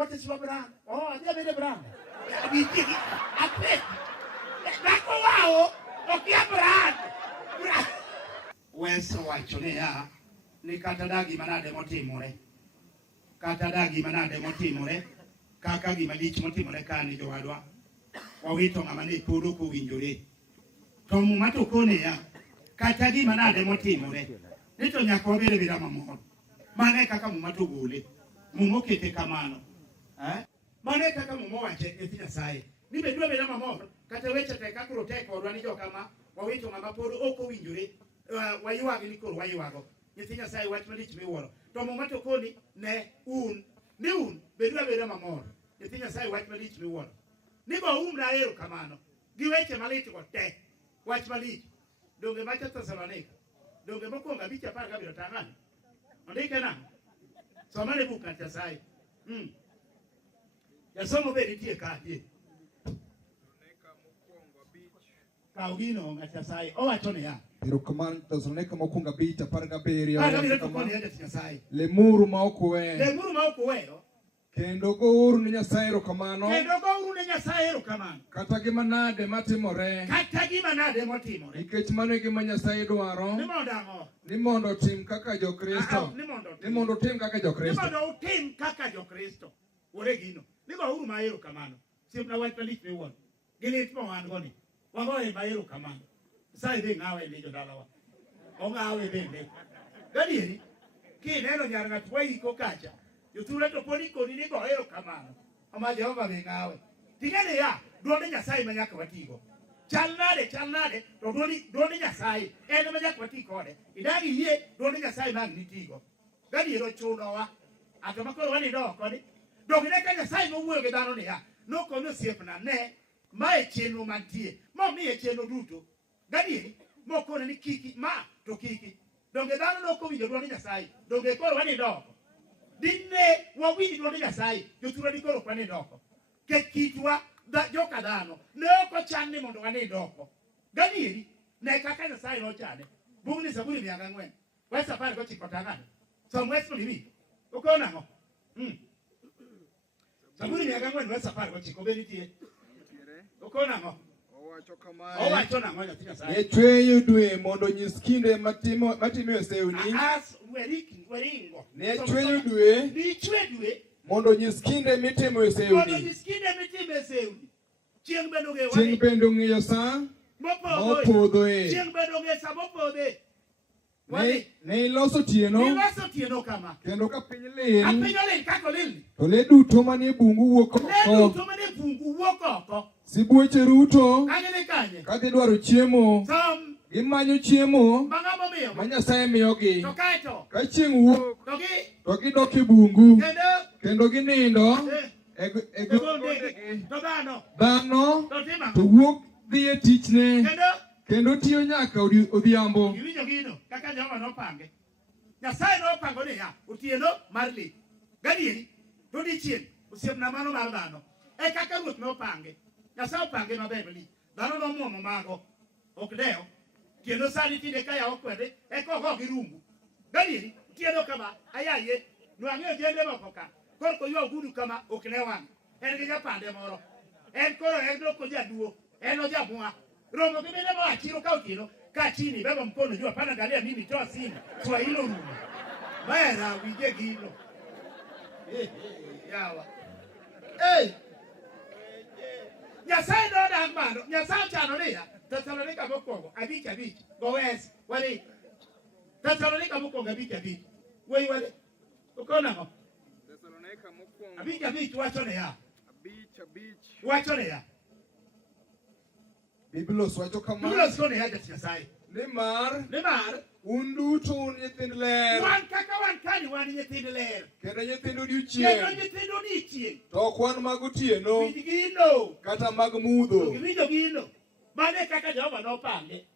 what is your brand? Oh, I never the brand. I think. Wow, okay, brand. Weso wachone ya ni katadagi manade motimore. Katadagi manade motimore. Kaka gimalich motimore kani jowadwa. Wawito ngamani pudu kuwinjore. Tomu mato kone ya katagi manade motimore. Nito nyako bere bila mamoro. Mane kaka mumato gule. Mumo kete kamano. Mane kaka mumo wache etina sae. Nibe dua bila mamoro. Kata wecha teka kuroteka orwani jo kama. Wawito ngamapodo oko winjore. Wayuwagi ni koro wayuwago. Nyithi Nyasaye wach malich miwuoro. To mumato koni ne un. Ni un bedua beda mamoro. Nyithi Nyasaye wach malich miwuoro. Nigo umna ero kamano. Giweche malich go te. Wach malich. Donge macha Thessalonika. Donge mokwongo abich apar gabiro tang'ani. Ondike nang'o? Somane buk kan Nyasaye. Jasomo be nitie kae. Kaugino ng'at Nyasaye owachone ya. Erokamano Thessalonika mokwongo abich apar gabiriyo. Lemuru ma ok uweyo. Lemuru ma ok uweyo. Kendo gouru ne Nyasaye erokamano. Kendo gouru ne Nyasaye erokamano. Kata gima nade matimore. Kata gima nade motimore. Nikech mano e gima Nyasaye dwaro. Ni mondo ang'o? Ni mondo otim kaka jokristo. Ni mondo otim kaka jokristo. Ni mondo otim kaka jokristo. Ore gino. Ni gouru ma erokamano. Siemna wach malich miwuoro. Gilit mo wan goni. Wagoye ma erokamano. Sai be ngawe ni jodalawa. Ongawe bende. Gadieri ki neno nyar ng'at WIYI kacha. Jothura to podi kodi ni go erokamano. Ama Jehova be ngawe. Tingene ya duonde Nyasaye ma nyaka watigo. Chal nade to duonde Nyasaye en ma nyaka wati kode. Idagi yie duonde Nyasaye mag nitigo. Gadiero chunowa. Ato makoro wani do kodi. Dogine ka Nyasaye mowuoyo gi dhano ni ya. Nokonyo osiepna ne mae chenro mantie. Momiye chenro duto. Gadieri mokone ni kiki ma to kiki. Donge dhano nokowinjo duonde Nyasaye. Donge koro wani doko. Dinne wawinji duonde Nyasaye. Jothura ni koro kwani doko. Kitwa joka dhano ne ok ochan ni mondo wani doko. Gadieri ne kaka Nyasaye nochane. Bug ni Zaburi 104. Wesa pare go chiko tang'ani. Som wes ni mi. Okona ng'o? Zaburi 104 wesa pare go chiko be nitie. Okona ng'o? Owacho nang'o nyathi Nyasaye? Ne chweyo dwe mondo nyis kinde matimo sewni. Weringo. Ne chweyo dwe. Ni chwe dwe. Mondo nyis kinde mitimo sewni. Mondo nyis kinde mitimo sewni. Chieng' bendo ng'eyo. Chieng' bendo ng'eyo sa. Mopodhoe. Chieng' bendo ng'eyo sa mopodhe. Ne iloso tieno. Ne iloso tieno kama. Kendo ka piny lil. Ka piny olil kako lilni. To le duto manie bungu wuok oko. Le duto manie bungu wuok oko. Sibuoche ruto. Kanye. Kadhi dwaro chiemo. Gimanyo chiemo. Ma Nyasaye miyogi. To kaeto. Ka chieng' wuok. To gidok e bungu. Kendo ginindo. To dhano. To wuok dhi e tichne. Kendo tiyo nyaka odhiambo. Iwinjo gino kaka Jehova nopange. Nyasaye nopango ni ya otieno mar le. Gadieri to dichieng' osiepna mano mar dhano. E kaka Ruoth nopange. Nyasaye opange maber ni. Dhano nomuomo mago. Ok dewo. Tieno sani tinde kaya okwede. E kogo gi rungu. Gadieri tieno kama ayaye. Nwang'eyo jende moko ka. Korko ywa ogudu kama ok ne wang'. En gi japande moro. En koro en loko jaduo. En ojamua. Romo gi mene mo achiro ka otieno. Ka chini beba mkono juu hapana angalia mimi toa simu. Toa hilo rumo. Maera wije gino. Yawa. Nyasaye ndo dangmano. Nyasaye chano niya. Thessalonika mokwongo. Abich. Gowes. Wali. Thessalonika mokwongo abich. Wale. Ukona ho. Thessalonika mokwongo. Abich wachone ya. Abich. Wachone ya. Biblos wacho kamano. Biblos kone ya jati Nyasaye. Nimar. Un duto un nyithind ler. Wan kaka wan kani wan nyithind ler. Kendo nyithind odiechieng'. To ok wan mag otieno. Winj gino. Kata mag mudho. Winjo gino. Mane kaka Jehova nopange.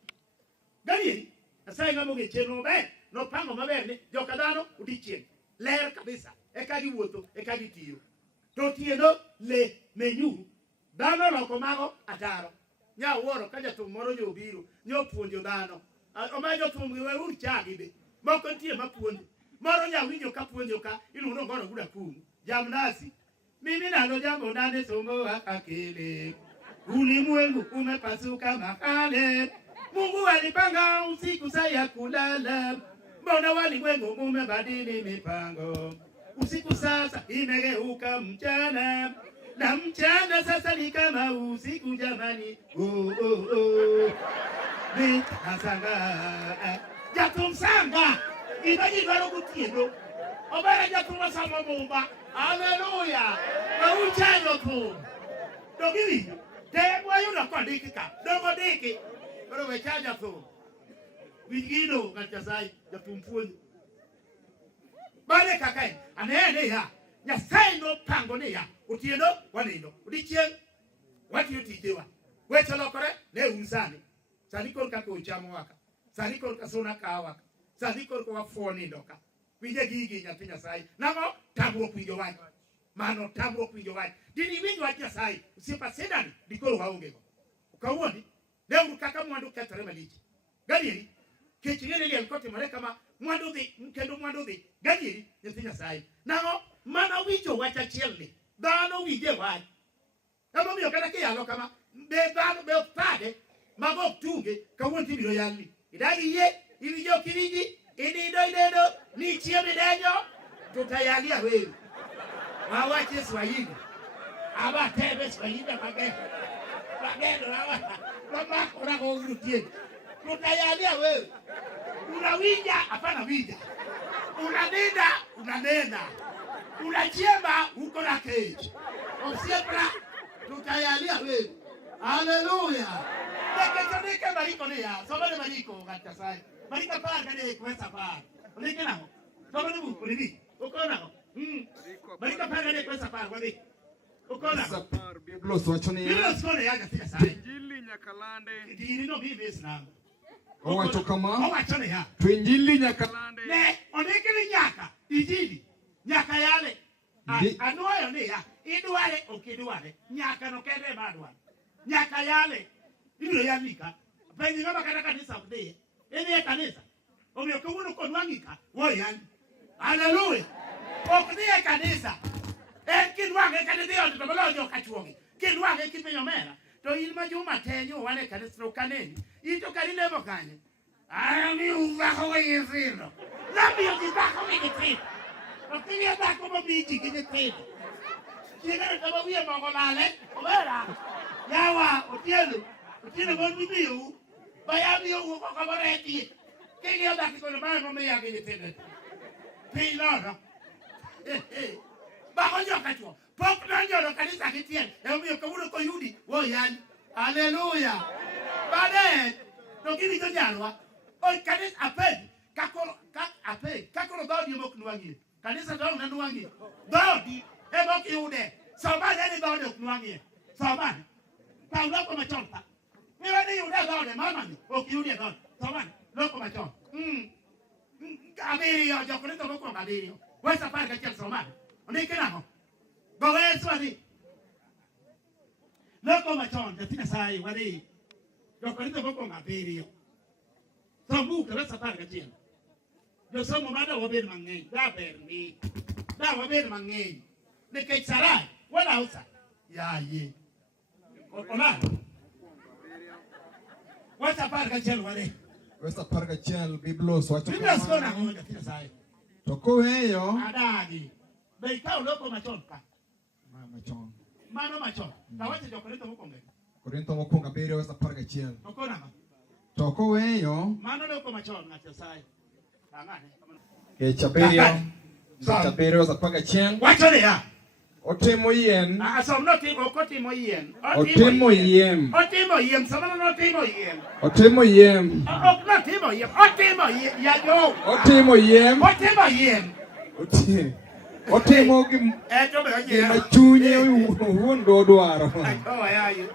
Gadieri Nyasaye ng'amo ge chenro maber. Nopango maber ni joka dhano odiechieng'. Ler kabisa. Eka giwuotho, eka gitiyo. To otieno le menyuru. Dhano loko mago ataro. Nya wuoro ka jathum moro nyobiro. Nyopuonjo dhano. Omajo thum giwe urchagi be. Moko nitie mapuonjo. Moro nya winjo ka puonjo ka iluongo ngoro guda kum. Jamnasi. Mimi nalo jambo ndani songo akili. Ulimwengu umepasuka makale. Mungu alipanga usiku saya kulala. Mbona walimwengu umebadili mipango? Usiku sasa imegeuka mchana. Na mchana sasa ni kama usiku jamani. Nasanga jatumsanga ibaji baro kutiendo obara jatuma sama bomba haleluya na uchayo tu dogivi te wayuna kwa dikika dogo diki baro wechaja tu vigilo ngachasai jatumfuoni bale kakai anene ya Nyasaye no pango ne ya utiendo wanindo udichien wati utidewa wechalo kore ne unsani Salikol ka ko chamo waka. Salikol ka sona ka waka. Salikol ko wafoni doka. Wije gigi nyati Nyasaye. Nango tamro kwinjo wach. Mano tamro kwinjo wach. Dini winjo wach Nyasaye. Usipa sedani dikolo waonge go. Ukawoni leo kaka mwandu ketare malichi. Gadieri kechingene ile kote mare kama mwandu dhi mkendo mwandu dhi. Gadieri nyati Nyasaye. Nango mana winjo wach achielni. Dano wije wach. Kama miyo kada kiyalo kama be dano be opade Magok tunge kawonti biro yalni idagi ye ibijo kiriji idido ni chieme denyo tutayalia wewe wawache Swahili aba tebe Swahili magendo mama urako urutie tutayalia wewe unawija hapana wija unanena unachemba uko na cage osiepra tutayalia wewe haleluya. Neke mariko ne ya, sobale mariko katika sai. Marika par kade kwesa par. Ulike nako. Sobale bu kulini. Ukona ko. Marika par kade kwesa par wadi. Ukona ko. Biblos wachoni. Biblos kone ya katika sai. Injili nyakalande. Dini no bibes na. Owacho kama. Owachone ya. To injili nyakalande. Ne, oneke ni nyaka. Injili. Nyaka yale. Anuayo ne ya. Idware okidware. Nyaka no kende madware. Nyaka yale. Ibiro yanika penyi ngaba kana kanisa kudie ene kanisa omyo kuno konwangika woyan haleluya okudie kanisa kinwange kanisa to balojo kachuogi kinwange kipenyo mera to ilma juma tenyo wane kanisa kaneni ito kanile mokanye ami uva ho yefino labio kibako mikiti okudie bako mabiji kiniti kigara tabawiya mongolale obera yawa otielu Tino bon bibiu, bayami yo ko kabareti. Kegi oda ki ko ba mo me ya ke tete. Piloro. Ba ko yo kacho. Pop na yo lo kanisa kitien. E mi ko uno ko yudi. Wo yan. Hallelujah. Bade. No kini to nyanwa. O kanisa ape. Kakolo dodi mo kunwangi. Kanisa do na nwangi. Dodi e mo ki ude. So ba ni dodi kunwangi. So ba. Pa ulo ko machonta. Mira ni udah dole mama ni. Oki udah dole. Sawan, loko macho. Kabirio, yo konito loko kabirio. Wesa par kachel soman. Oni kenamo. Bawe swadi. Loko macho, jatina sai wadi. Yo konito loko kabirio. Sabu kala par kachel. Yo somo mada waber mangei. Da berni. Da waber mangei. Ne kai sarai. Wala usa. Ya ye. Ona. What's par kachel wale. Wesa par kachel biblos wacho kama. Biblos kona ngoja tina sai. Toko weyo. Adagi. Bei kao loko machonka. Machon. Mano machon. Kawache jo Korinto mukonge. Korinto mukonga bere wesa par kachel. Okona ma. Toko weyo. Mano loko machon na sai. Tangane. Chaperio. Chaperio wesa par kachel. Wacho le ya. Otimo yen. Asom no timo okotimo yen. Otimo yem. Otimo yem. Sama no timo yem. Otimo yem. No timo yem. Otimo yem. Ya yo. Otimo yem. Otimo yem. Otimo gi machunye wuondo dwaro. Oh ya yo.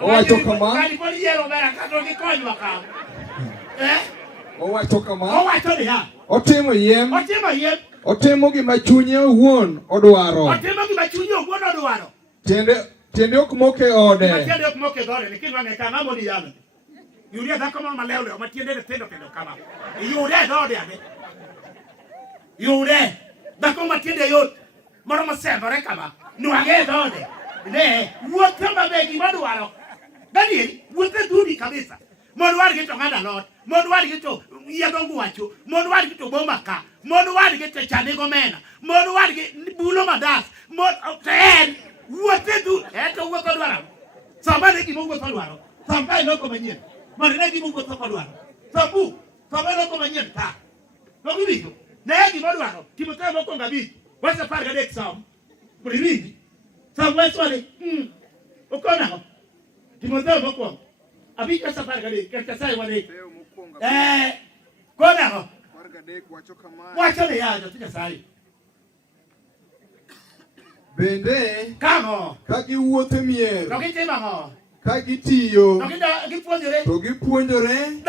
Owacho kama. Kali poli yero bera kato gi konywa ka. Owacho kama. Owacho le ya. Otimo yem. Otimo yem. Otimo gi machunye wuon odwaro. Otimo gi machunye wuon odwaro. Tende ok moke ode. Tende ok moke ode, lakini wange kama modi yalo. Yuria da kama maleo matiende de tendo kama. Yuria ode ade. Yuria da kama matiende yot. Mara masema reka ba. Nwang'e dhode. Ne, wuotho maber gima dwaro. Daniel, wuotho dudi kabisa. Mon wargi to ng'ada lot. Mon wargi to yedho ngwacho. Mon wargi to boma ka. Mon wargi to chane gomena. Mon wargi bulo madas. Mon ten. Wuotho dudi. Eto wuotho dwaro. Sama ne gima wuotho dwaro. Sama loko manyien. Mon ne gima wuotho dwaro. Sabu. Sama loko manyien ta. No gibigo. Ne gima dwaro. Timotheo mokwongo abich. Wasa par gadek Sam. Muribi. Sam weswale. Okona. Timotheo mokwongo. Abich wasa par gadek. Kakasai wane. Kona ho. Par gadek wacho kama. Wacho le yajo tikasai. Bende Kamo. ka giwuotho mier, No gitimo ho. ka gitiyo, No gipuonjore. to gipuonjore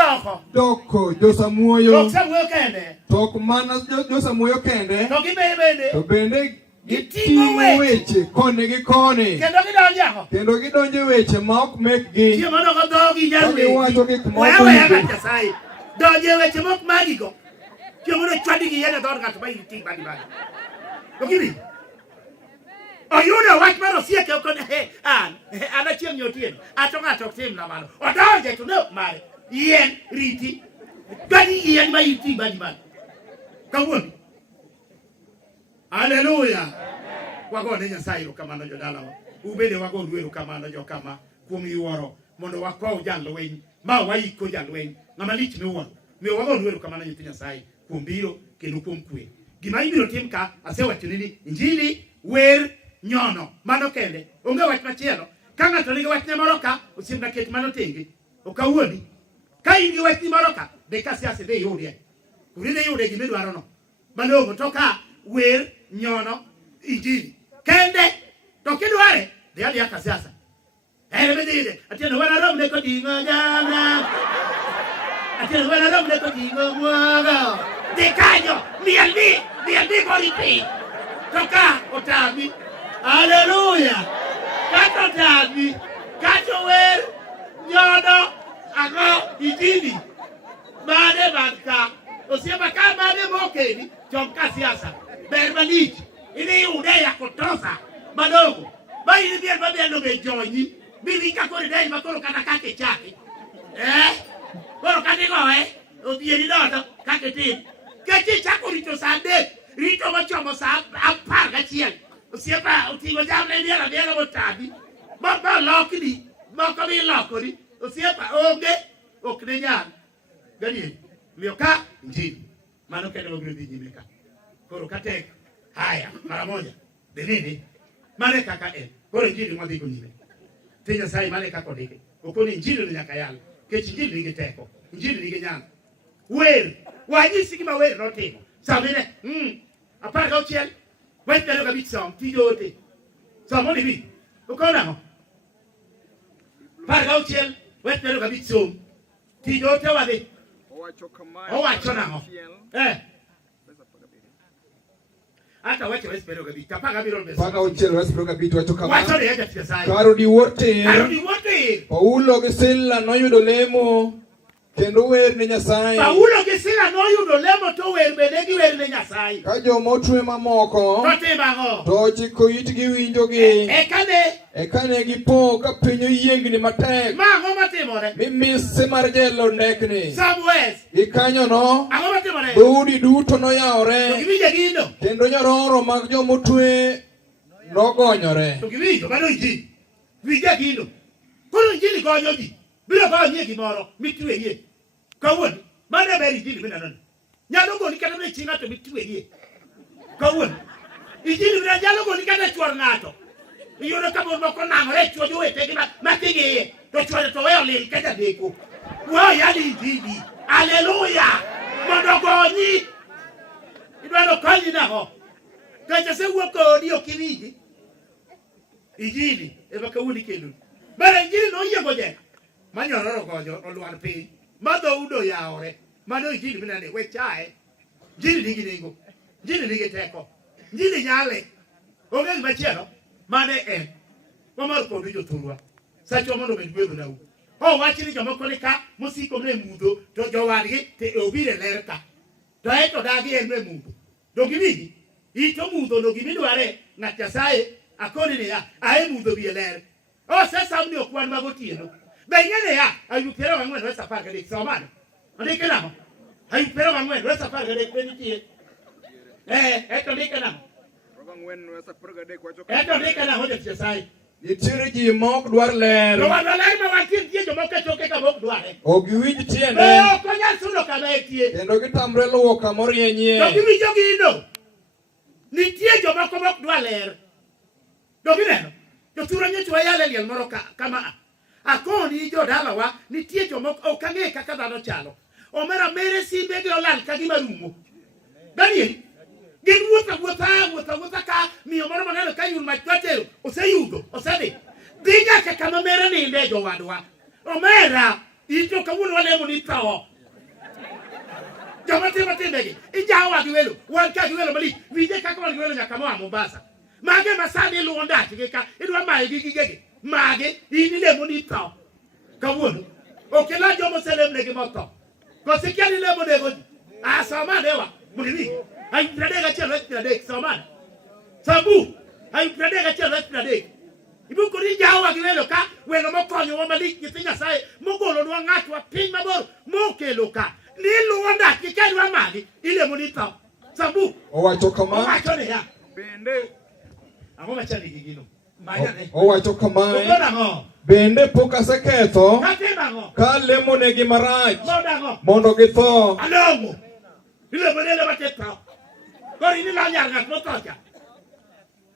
Doko. josamuoyo. Dok Samuel kende. To ok mana josamuoyo kende, No gibende. to bende Giting'o giting'o weche koni gi koni, Kendo gidonjo ho. kendo gidonjo e weche ma ok mekgi. Chiemo no dhogi Ka nyalwe. giwacho gik moko Wewe duto. Nyasaye. Donje weche mok magigo. Chiemo no chwadi gi yene dhod ng'ato ma iting badi. To gibi. Oyudo wach mar osieke okone an achieng' nyotieno. Ato ng'ato ok tim na mano. Odonje to ne mare. Yien riti. Gani yien ma iting badi badi. Kawuono. Hallelujah. Wagone Nyasaye kamano jodalawa. Ubede wagon wero kamano jokama kuom yuoro mondo wakow jalweny ma waiko jalweny ng'ama lich miwuon. Miyo wagon wero kamano nyithi Nyasaye kuom biro kendo kuom kwe. Gima ibiro tim ka asewachoni ni injili wer nyono mano kende. Onge wach machielo. Ka ng'ato nigi wachne moro ka osiemna ket mano tenge. Okawuoni. Ka in gi wachni moro ka de ka siasa de yudie. Uride yude gimidwaro no. Malongo to ka wer nyono injili kende to kidware de ali aka siasa bedide atieno wana rom ne kodingo janga atieno wana rom ne kodingo mwaga de kanyo miel bori pi to ka otami. Hallelujah. Kato otami kato wer nyono ago injili mane banka osiema ka mane mokeni chomka siasa ber malich ini ude ya kutosa madogo bai ni bien no be joni bibi ka kore dai makoro kata kake chake koro kati go odieri dodo kake tin kechi chako rito sande rito machomo sa apar ga chiel osiepa otigo jamne diela botabi ba lokni moko bi lokori osiepa onge okne nyal gani mioka injili mano kende mabiro dhi nyime ka koro katek haya mara moja denini mane kaka koro injili mwadhi kunyime Tenya sai mane kaka odike okoni injili ni nyaka yal kech injili nigi teko injili nigi nyalo wer wanyisi gima wer notimo samine apar ga uchiel wait kalo kabich som tijote somo ni bi okona ho apar ga uchiel wait kalo kabich som tijote wadhi owacho nang'o ata wacho espero gabi tapanga biro besa Paga uchiel espero gabi wacho kama wacho ne ya Nyasaye karo di wote Paulo gi Sila noyudo lemo kendo wer ne Nyasaye. Paulo gi Sila noyudo lemo to wer bende gi wer ne Nyasaye. Ka jomo otwe mamoko to timago to chiko itgi winjogi ekane gipo ka piny oyiengni matek ang'o matimore mimise mar jelo ndekni Samuel gikanyo no ang'o matimore dhoudi duto noyawore to giwinjo gino kendo nyororo mag jomotwe nogonyore to giwinjo mano injili winjo gino koro injili gonyo ji biro gonye gimoro mitweye kawuono mane ber injili minanono nyalo goni kata ne chi ng'ato mitweye kawuono injili nyalo goni kata chwor ng'ato iyudo ka mon moko nang'ore chwo jowetegi makigiye to chwore to weyo lil kata deko yali injili haleluya mondo gonyi idwaro konyi nang'o kacha sewuok kodi ok iwinji injili ema kawuono kendo bara injili noyiego jena manyororo gonyo olwar piny madhoudo yawore mano injili minane we chae injili nigi nengo injili nigi teko injili nyale onge gimachielo mane mamar kodu jothurwa sacho mondo med gwedho nau wachni jomoko ni ka mosiko ne mudho to jowadgi te obire ler ka to dagi en me mudho do gimigi ito mudho no gimidware ng'at Nyasaye akoni ne ya ai mudho bi ler o se samni okwan magotieno be ngene ya ayu pero ang'wen wesa par gadek somano ndike namo ayu pero ang'wen wesa par gadek benitie eto ndike namo eto ndike namo de sai nitiere ji mok dwar ler no wan ler ma wan tie jo moko toke ka mok dware ok giwinj tiende ko nyal suno kama etie kendo gitamre luwo kamorienyie to giwinjo gindo nitie jo moko mok dwar ler do gineno jo thuro nyochwa yale liel moro kama akoni jo dalawa nitie jo moko ok ang'e kaka dhano chalo omera mere simbe gi olal ka gima rumo Daniel gin wuotha ka miyo moro maneno ka yun mach dwatero oseyudo osedhi dhi nyaka kama mere ninde jo wadwa omera ito kawuono walemo ni tho joma timo timbegi ijawa gi welo wan ka gi welo malich winje kaka wan gi welo nyaka moa Mombasa mage masani luwo ndachgi ka idwa maye gi gigegi mage in ilemo ni tho kawuono okela jomo selemnegi motho kosikia ni lemo nego ji asomanewa mulimi ayu pradega chelo pradek somane sabu ayu pradega chelo pradek ibuko ni jawa gi welo ka welo mokonyo wa malich nyithi Nyasaye mogolo nwa ng'atwa piny mabor mokelo ka ni luwo ndachgi ka idwa magi ilemo ni tho sabu owacho kama owacho ne ya bende ang'o machali gi gino owacho kamae bende pok aseketho ka lemonegi marach mondo githo alongo ilemonele matetho koro in ilo nyar ng'at mothocha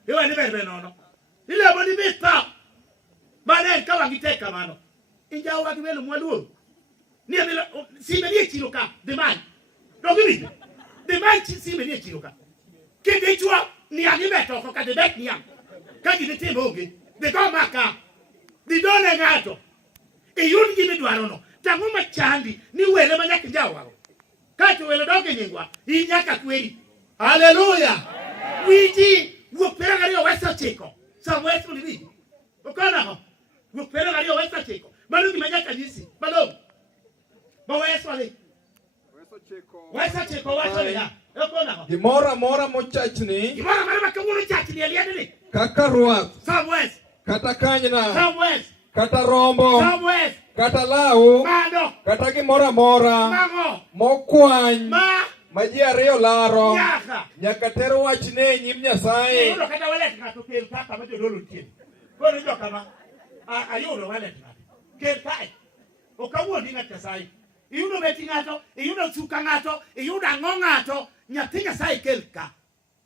iwe ni berbe nono ilemo ni mitho mane ka wangi tek kamano injawa gi welo mwaluor ni sime ni e chiro ka dimany dogibinjo dimany sime ni e chiro ka kende ichwa ni agibet oko ka dibet niang ka giditimo onge di go maka di done ng'ato iyud gimidwaro no tang'o machandi ni wele ma nyaka jawaro kato welo doge nyingwa i nyaka kweri haleluya wiji wuok pero gariyo wesa chiko samwes mulimi okona ho wuok pero gariyo wesa chiko manu gima nyaka nyisi malong ma wesa chiko wacho le ya okona ho gimoro amora mochachni gimoro amora makawuono chachni aliadni kaka rwath samwes kata kanyna samwes kata rombo samwes kata lawu mano kata gimoro amora mango mokwany ma ji ariyo laro nyaka ter wachne e nyim Nyasaye ayudo kata walet ng'ato kel kaka ma jodolo tie koro jo kama ayudo walet ng'ato kel kae okawuondi ng'at Nyasaye iyudo beti ng'ato iyudo suka ng'ato iyudo ang'o ng'ato nyathi Nyasaye kel ka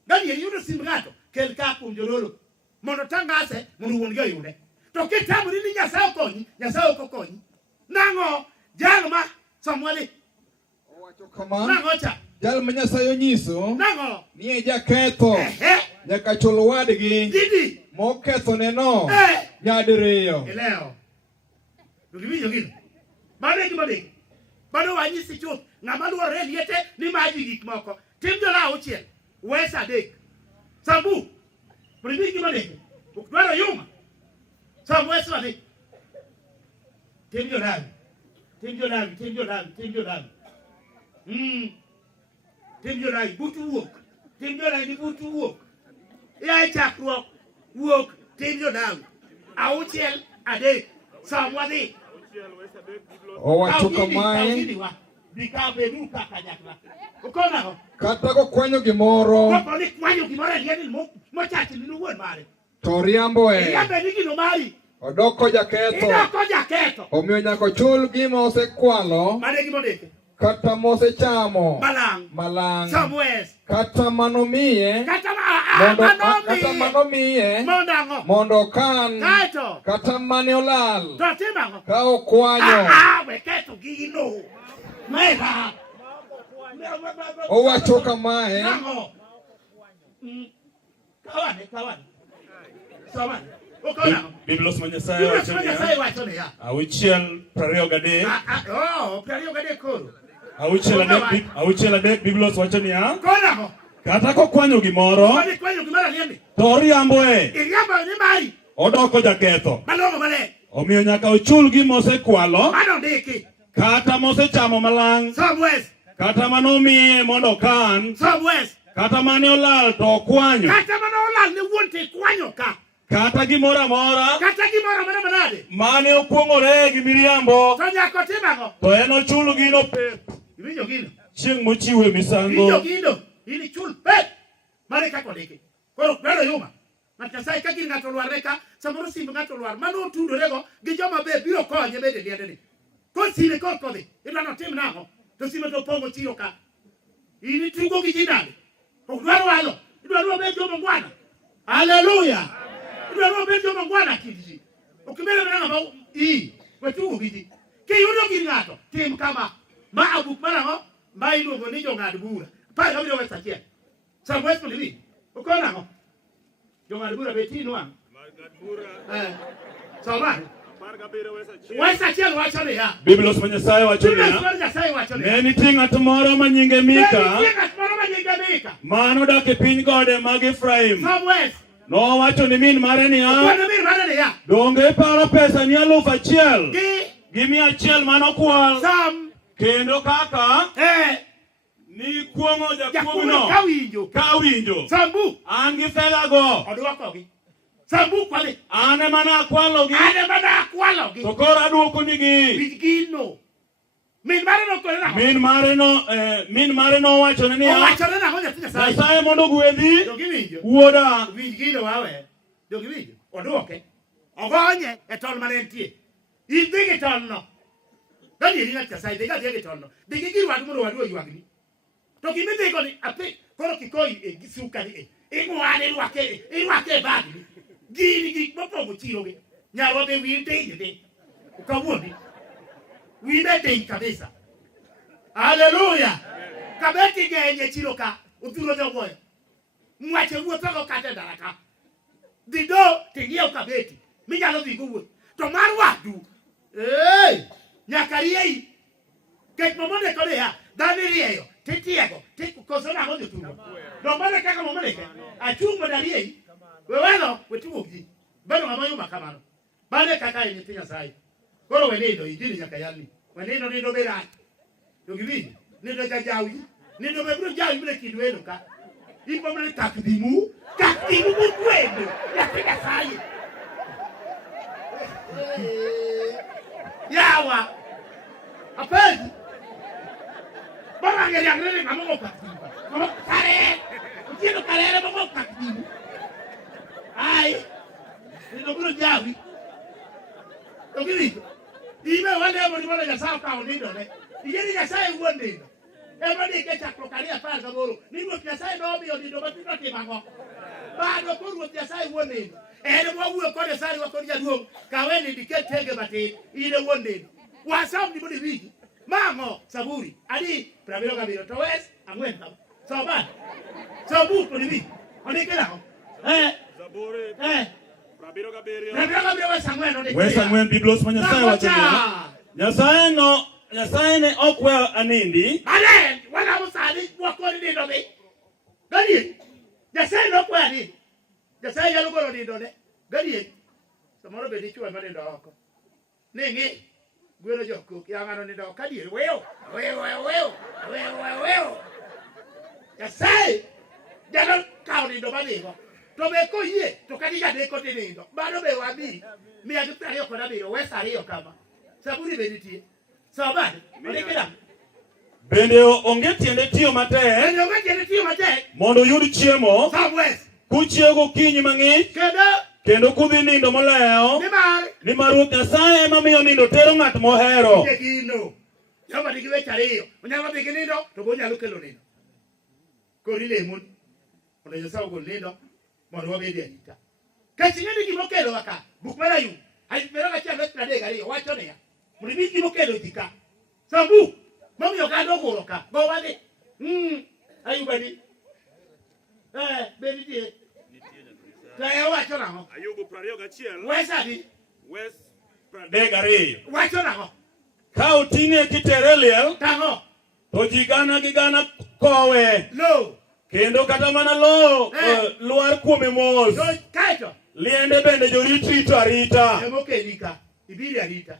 gadier iyudo simb ng'ato kel ka kuom jodolo mondo tangase mondo wuon gi oyude to kitamri ni Nyasaye okonyi Nyasaye ok okonyi nang'o jal ma Samueli owacho kama nang'o cha jal ma Nyasaye onyiso nang'o ni e jaketho nyaka chul wadgi didi mokethoneno nyadiriyo eleo dugiwinjo gino mane gima ding bado wanyisi chuth ng'ama luorore liete ni maji gik moko tim jola auchiel wesa adek sambu primi gima ding ukdwaro yuma sambu wesa adek tim jolawi tim jolawi butu wuok tim jolawi butu wuok ya chakruok wuok tim jolawi auchiel adek samwadhi owacho kamae kata kokwanyo gimoro to riamboe odoko jaketho omiyo nyaka ochul gima osekwalo kata mosechamo malang kata manomiye mondo okan kata mane olal ka okwanyo owacho kamae Biblos Manyasaye wacho niya auchiel 23 auchiel adek Biblos wacho niya kata kokwanyo gimoro to riamboe odoko jaketho omiyo nyaka ochul gima osekwalo kata mosechamo malang kata manomiye mondo okan kata mane olal to okwanyo kata mane olal ne wuon te kwanyo ka Kata gimora mora. Kata gimora mora manade. Mane okuongore gi miriambo. To nyako timago. To en ochul gino pep. Iwinjo gino. Chieng' mochiwe misango. Iwinjo gino. Ini chul pep. Mane kako deke. Koro bero yuma. Ng'at sai ka gir ng'ato lwarre ka samoro simb ng'ato lwar mano tudorego gi joma be biro konye bede liendeni. Kosire kor kodhi idwa notim nang'o to sime to pongo chiro ka. Ini tugo gi jinade. Ok dwaro walo. Idwaro be joma ngwana. Haleluya. Idwaro be joma ngwana kidji. Okimele mena ng'ama wetugo gi ji. Kiyudo gir ng'ato tim kama. Ma abuk marang'o ma iluongo ni jong'ad bura. Pa gabiro wes achiel. Samuel Polivi. Okona ng'o. Jong'ad bura beti nuang'. Jong'ad bura. Salman. Wes achiel wacho ni ya. Biblos ma Nyasaye wacho ni ya. Ne nitie ng'at moro ma nyinge Mika. Mano dak e piny gode mag Efraim. Nowacho ni min mare ni ya. Donge paro pesa ni 1,000 gi 100 manokwal. Kendo kaka ni kuongo jakuogno kawinjo an gi fedhago Sambu kwale ane mana kwalogi to koro aduoko nigi Vigino min mare no wacho ni Nyasaye mondo gwedhi wuoda Vigino wawe dogiwinjo oduoke ogonye e tol mane ntie idhi tol no dani ringa Nyasaye digi tol no digi girwad mondo wadu ywagni to kimidhi goni ape koro kikoi e gisukani ingwane irwake bagni gini mopongo chiroge nyarwa be winde ukawuoni winde dei kabisa. Haleluya. Kabeti genye chiro ka uturo jogoyo mwache wuotho go kate daraka dido tingie ukabeti minyalo dhi go wuoth to mar wadu nyakariei kech momone kode ya dani rieyo titiego tikukosona go jotugo domane kaka momone ke achungo dariei wewelo wetugo gi bado ngamayo makamano bane kaka ni tinya sai koro wenido idini nyaka yali wenido nido berat to givi nido jajawi nido be bro jawi bile kidwelo ka ipo mle takdimu kwendo ya tinya sai yawa apezi bana ngeli angele ngamo takdimu kare utieno kare mo takdimu ai nido bro jawi to givi ime wale mo ni bolo ya sao ka onido ne igeni ya sai wondido e mani ke chakro karia par gaboro ni mo ya sai no mi onido batito timango bado ko ruoth ya sai wondido ene mo wuo kode sari wa kod jaduong kaweni diket tege batin ine wondido wasom ni bodi wigi mango saburi adi praviro gabiro to wes angwen ka so bad so bu bodi wigi oni kela Zaburi Rabiro Gabriel wes angwen Biblos ma Nyasaye wacho ni Nyasaye ne okwe anindi ale wala musali wakoni dindo be gadi Nyasaye no okwe anindi Nyasaye yalo golo dindo ne gadi samoro be dichwe ma dindo oko ningi gwero joko yangano dindo kadi weo Nyasaye jalo kawo dindo badigo to be ko yie to kadi gade ko tinindo bado be wabi mi agi prayo ko dabiro wesa ariyo kama saburi be nitie sabad onikira bende onge tiende tiyo matek mondo yud chiemo kuchiego kinyi mang'ich kendo kudhi nindo moleo nimar Ruoth Nyasaye ema miyo nindo tero ng'at mohero joma nigi weche ariyo onyalo dhi gi nindo to bo nyalo kelo nindo kori lemon mondo Nyasaye ogol nindo mondo wabedi arita kaching'eni gimokelo waka buk mar Ayub meroga chiel wech 32 wacho niya mondo ibi gimokelo dhika sambu momiyo gado guro ka go wadhi Ayub adi bedi tie tayo wacho nang'o Ayub 21 wes adi wes 32 wacho nang'o ka oting'e kitere liel tang'o to ji gana gi gana kowe lo kendo kata mana lo luar kuome mos kaito liende bende jorito arita emokelika ibiri arita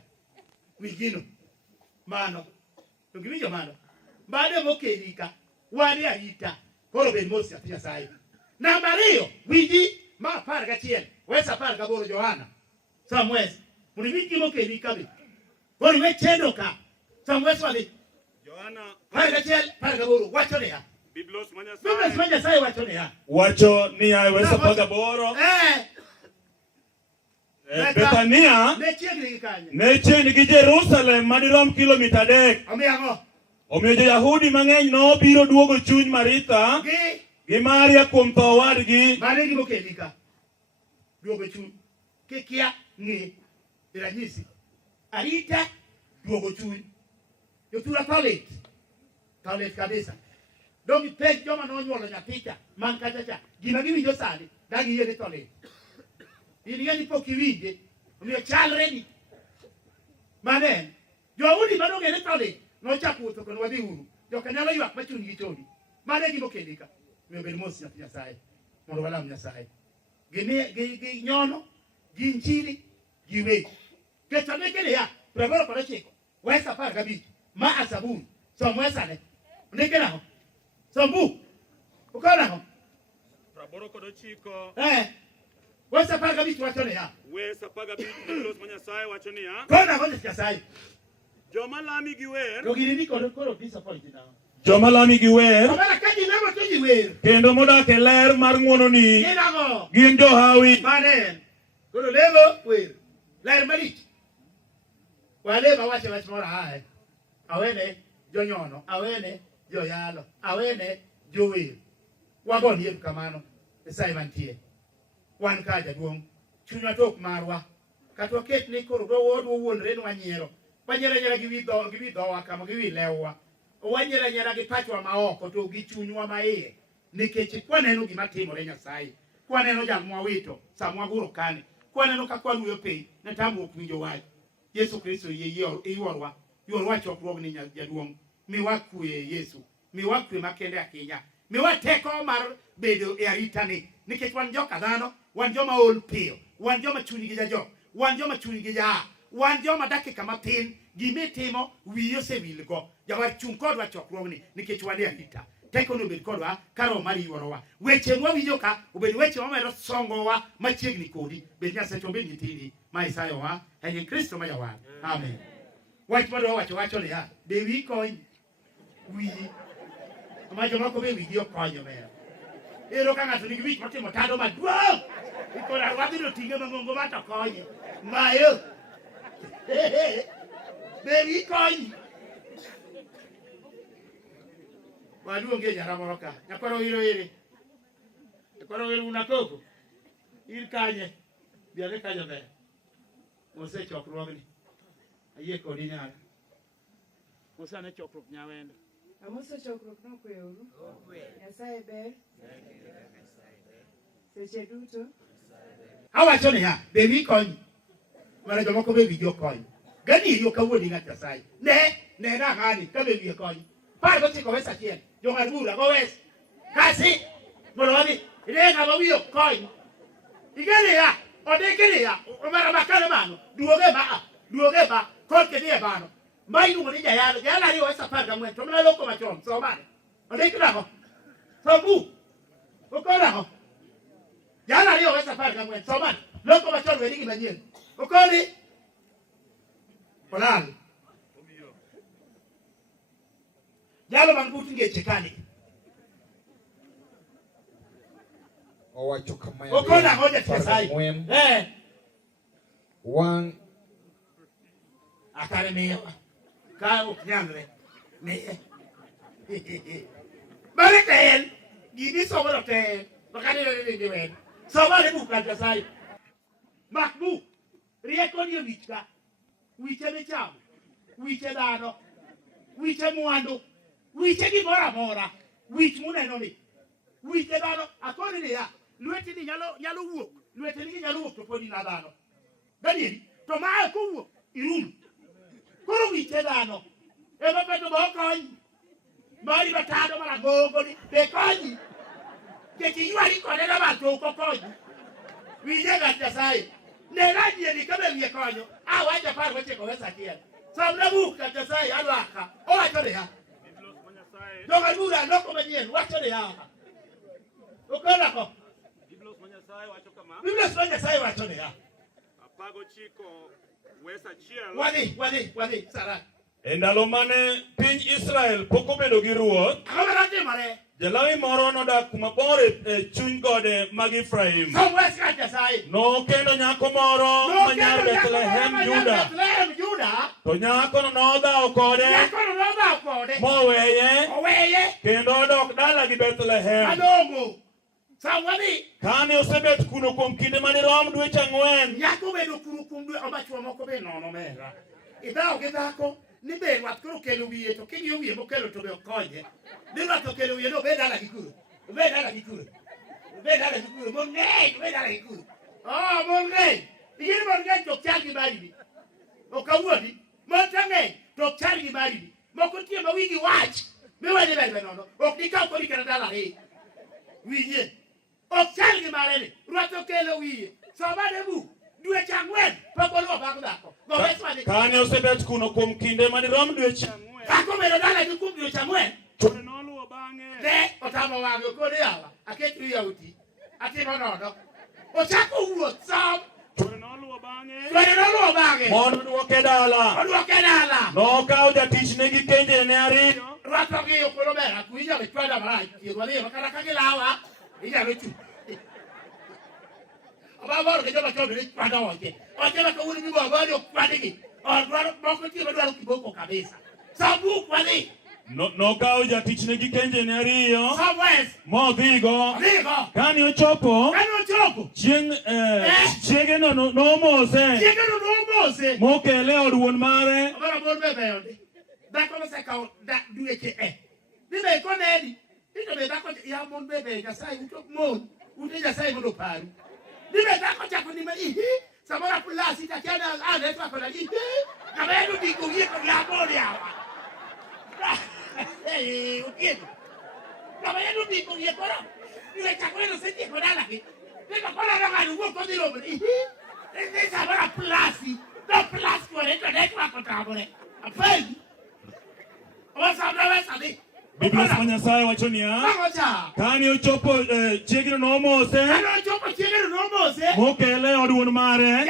wigino mano to giwijo mano bade mokelika wadi arita koro ben mos ya Nyasaye namba 2 wiji ma par gachiel wesa par gaboro Johana Samwes muri vikimo kedi kabi koni we chendo ka Samwes wali Johana par gachiel par gaboro wacho ne ya Biblos manya sai wacho ne ya wacho ni ya wesa par gaboro Bethania ne chiegni gi Jerusalem madirom kilomita 3 omiyo jo-Yahudi mang'eny nobiro duogo chuny Maritha gi Maria kuom tho wadgi. Mane gimo keli ka duogo chuny kikia ng'e ranyisi arita duogo chuny jotura toilet kabisa dongi pek joma nonyuolo nyathicha man kachacha gima giwinjo sani dagi yie ni toilet ili pok iwinje omiyo chalre ni mane jo-Yahudi manong'e ni toilet nochako wuotho kono wadhi uru joka nyalo ywak machun gi chodi mane gimo keli ka miyo bed mos nyathi Nyasaye mondo walam Nyasaye gi nyono gi injili gi wech ketone kele ya 29 wesa 15 ma asabuni somwesa ne ndike naho sombu ukona ho 29 wesa 15 wacho ne ya wesa 15 Biblos ma Nyasaye wacho ni ya kona ho Nyasaye joma lami gi wer to gini koro disappoint na joma lami gi wer amara kaji namo to gi wer kendo modak e ler mar ng'wono ni gin jo-Hawi mane koro lego wer ler malich wale ba wache wach moro hae awene jonyono awene joyalo awene jower wagon yem kamano Nyasaye mantie wan ka jaduong' chunywa tok marwa kata waket ni koro do wuonre ni wanyiero wanyera gi widhowa kama gi wilewa wanyera gi pachwa maoko to gi chunywa maiye nikech kwaneno gima timore Nyasaye kwaneno jal mwawito samwa guro kane kwaneno ka kwaluyo piny ne tamruok winjo wach Yesu Kristo yorwa chokruok ni jaduong' miwa kwe Yesu miwa kwe makende ahinya miwa teko mar bedo e aritani nikech wan joka dhano wan joma ol piyo wan joma chunygi jajok wan joma chunygi jaa wan joma dakika matin gimitimo wiyo sewilgo jawar chung kodwa chokruogni nikech wan e arita teko no bed kodwa karo mari yuorowa weche mwawinjo ka obed weche momero songowa machiegni kodi bed Nyasaye to bed nyithindi ma Isayo wa en Kristo ma jawar amen wach madwa wacho ne ya be wi kony wi ma jomoko be wi dio konyo mer ero ka ng'ato nigi wich motimo tado maduong' ikora wadhiro tinge mang'ongo ma to konye mayo be wi kony waduonge nyara moro ka nyakwaro ire nyakwaro unakoko ir kanye biane kanyo be mose chokruogni ayie kodi nyara mose ane chokruok nyawendo amose chokruok no kweuru Nyasaye ber seche duto awacho ni ha be wi kony mara jomoko be wi jo kony gani yo kawuoni ng'at Nyasaye ne na ng'ani ka be wi kony par go tiko wesa kien jo ng'adura go wes kasi mondo wadi ile ng'ama wiyo kony igene ya odekene ya mara makale mano duoge ba kod ke die bano mai nugo ni jayala yo wesa par ga ng'wen to mna loko machon so mane odekna ho so bu okora ho jala yo wesa par ga ng'wen so mane loko machon we digi manyien okoni polal jalo man buti ngeche kani owacho kama ya okona hoja Nyasaye wan akare miyo ka uknyangre ne bare tel gini soboro tel bakani ne wen sobare buka Nyasaye makbu rieko ni wichka wiche ne cham wiche dano wiche mwandu wiche gimoro amora wich muneno ni wiche dhano akoni ni ya lweti ni nyalo wuok lweti ni nyalo wuok to podi na dhano danieli to mae kuwuok irum koro wiche dhano ema bedo bokony mari batado mara gogo ni be konyi keti ywari kode na bato kokonyi wiche ga Nyasaye ne radieli kabe wiye konyo awaja par weche ko wesa kiel samna buka Nyasaye alwaka owacho ne ya Doga dura loko manyien wacho ne ya okona ko Biblia sura Nyasaye wacho niya. Apago chiko wesa chiel. Wadi Sara. E ndalo mane piny Israel pok obedo gi ruoth, Jalawi moro nodak kuma bor e chuny gode mag Efraim. Nokendo nyako moro manyar Bethlehem, Juda. To nyakono nodhawo kode moweye kendo odok dala gi Bethlehem. Kane osebet kuno kuom kinde madirom dweche 4. Ni be wat koro kelo wiye to kinyo wiye mokelo to be okonye. Ni wat okelo wiye no be dala gikuru. Be dala gikuru. Mon ngey, be dala gikuru. Oh, mon ngey. Igini mon ngey to chagi bari. O kawuodi, mon tangey to chagi bari. Moko tie ma wigi wach. Me wadi be nono. Ok di ka ko di kana dala he. Wiye. O chagi mare ni. Wat okelo wiye. So ba debu. Dweche 4 pakolo bakudako. Kane osebet kuno kuom kinde madirom dweche 4. Kako bedo dala gi kuom dweche 4. Chone noluwo bang'e. Ne otamo wang'e kode yawa. Aketu yauti. Atimo nono. Ochako wuoth sam. Chone noluwo bang'e. Mondo oduoke dala. Nokawo jatichne gi kenjene 2. Rwato gi okolo bera kuija be chwada marach. Kirwani makara kagilawa. Ija be chu. Ababor ke jaba chobe ni kwada oje. Oje ba kawuni ni baba ni kwadigi. Odwaro moko ti badwaro kiboko kabisa. Sabu kwani. Nokawo jatichne gi kenjene 2. Somewhere. Modhigo. Kane ochopo. Chiege no nomose. Mokele od wuon mare. Abara bor bebe yonde. Dako no seka da dueche e. Dibe konedi. Ito be dako ya mon bebe Nyasaye utok mon. Ute Nyasaye mondo paru. Dibe dako chako ni ma ihi. Samora pulasi takiana anetwa kola ihi. Kabedu dikuye ko ya bori awa. Ukiendo. Kabedu dikuye kola. Dibe chako no senti kodala ki. Dibe kola na ngadu wo ko dilo ihi. Dibe samora pulasi. No pulasi ko netwa ko tabore. Afai. Biblia sama Nyasaye wacho niya. Kane ochopo chiegno nomose. Mokele od wuon mare.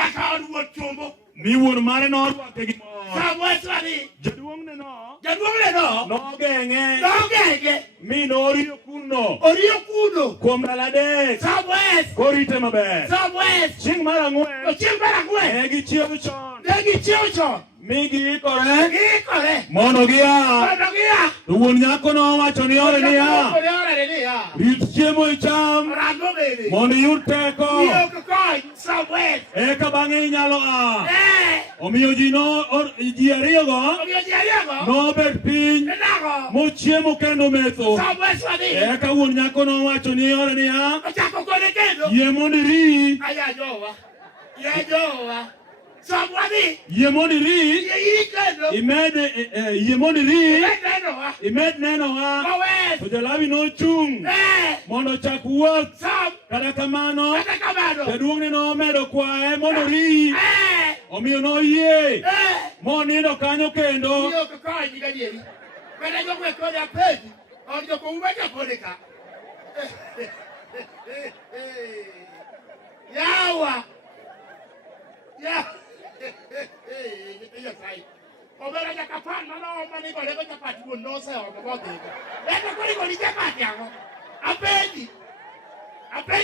Mi wuon mare norwake gi mor. Jaduong'ne no. Nogeng'e. Mi noriyo kuno. Kuom ndalo 3. Korite maber. Chieng' mar 4. Ne gichiewo chon. Mi giikore mondo gia. To wuon nyako nowacho ni ore niya. Rit chiemo icham mondo iyud teko. Eka bang'e inyalo a. Omiyo ji 2 nobet piny mochiemo kendo metho. Eka wuon nyako nowacho ni ore niya. Yie mondo iri. Yemoni imed nenowa. To Jalawi nochung' mondo chak wuoth. Kata kamano jaduong'ne nomedo kwaye mondo ri. Omiyo noyie monindo kanyo kendo. Yawa. Obera jakapan malo mani gore ko chapati won no se o ko de. Eko ko ni chapati ango. Apendi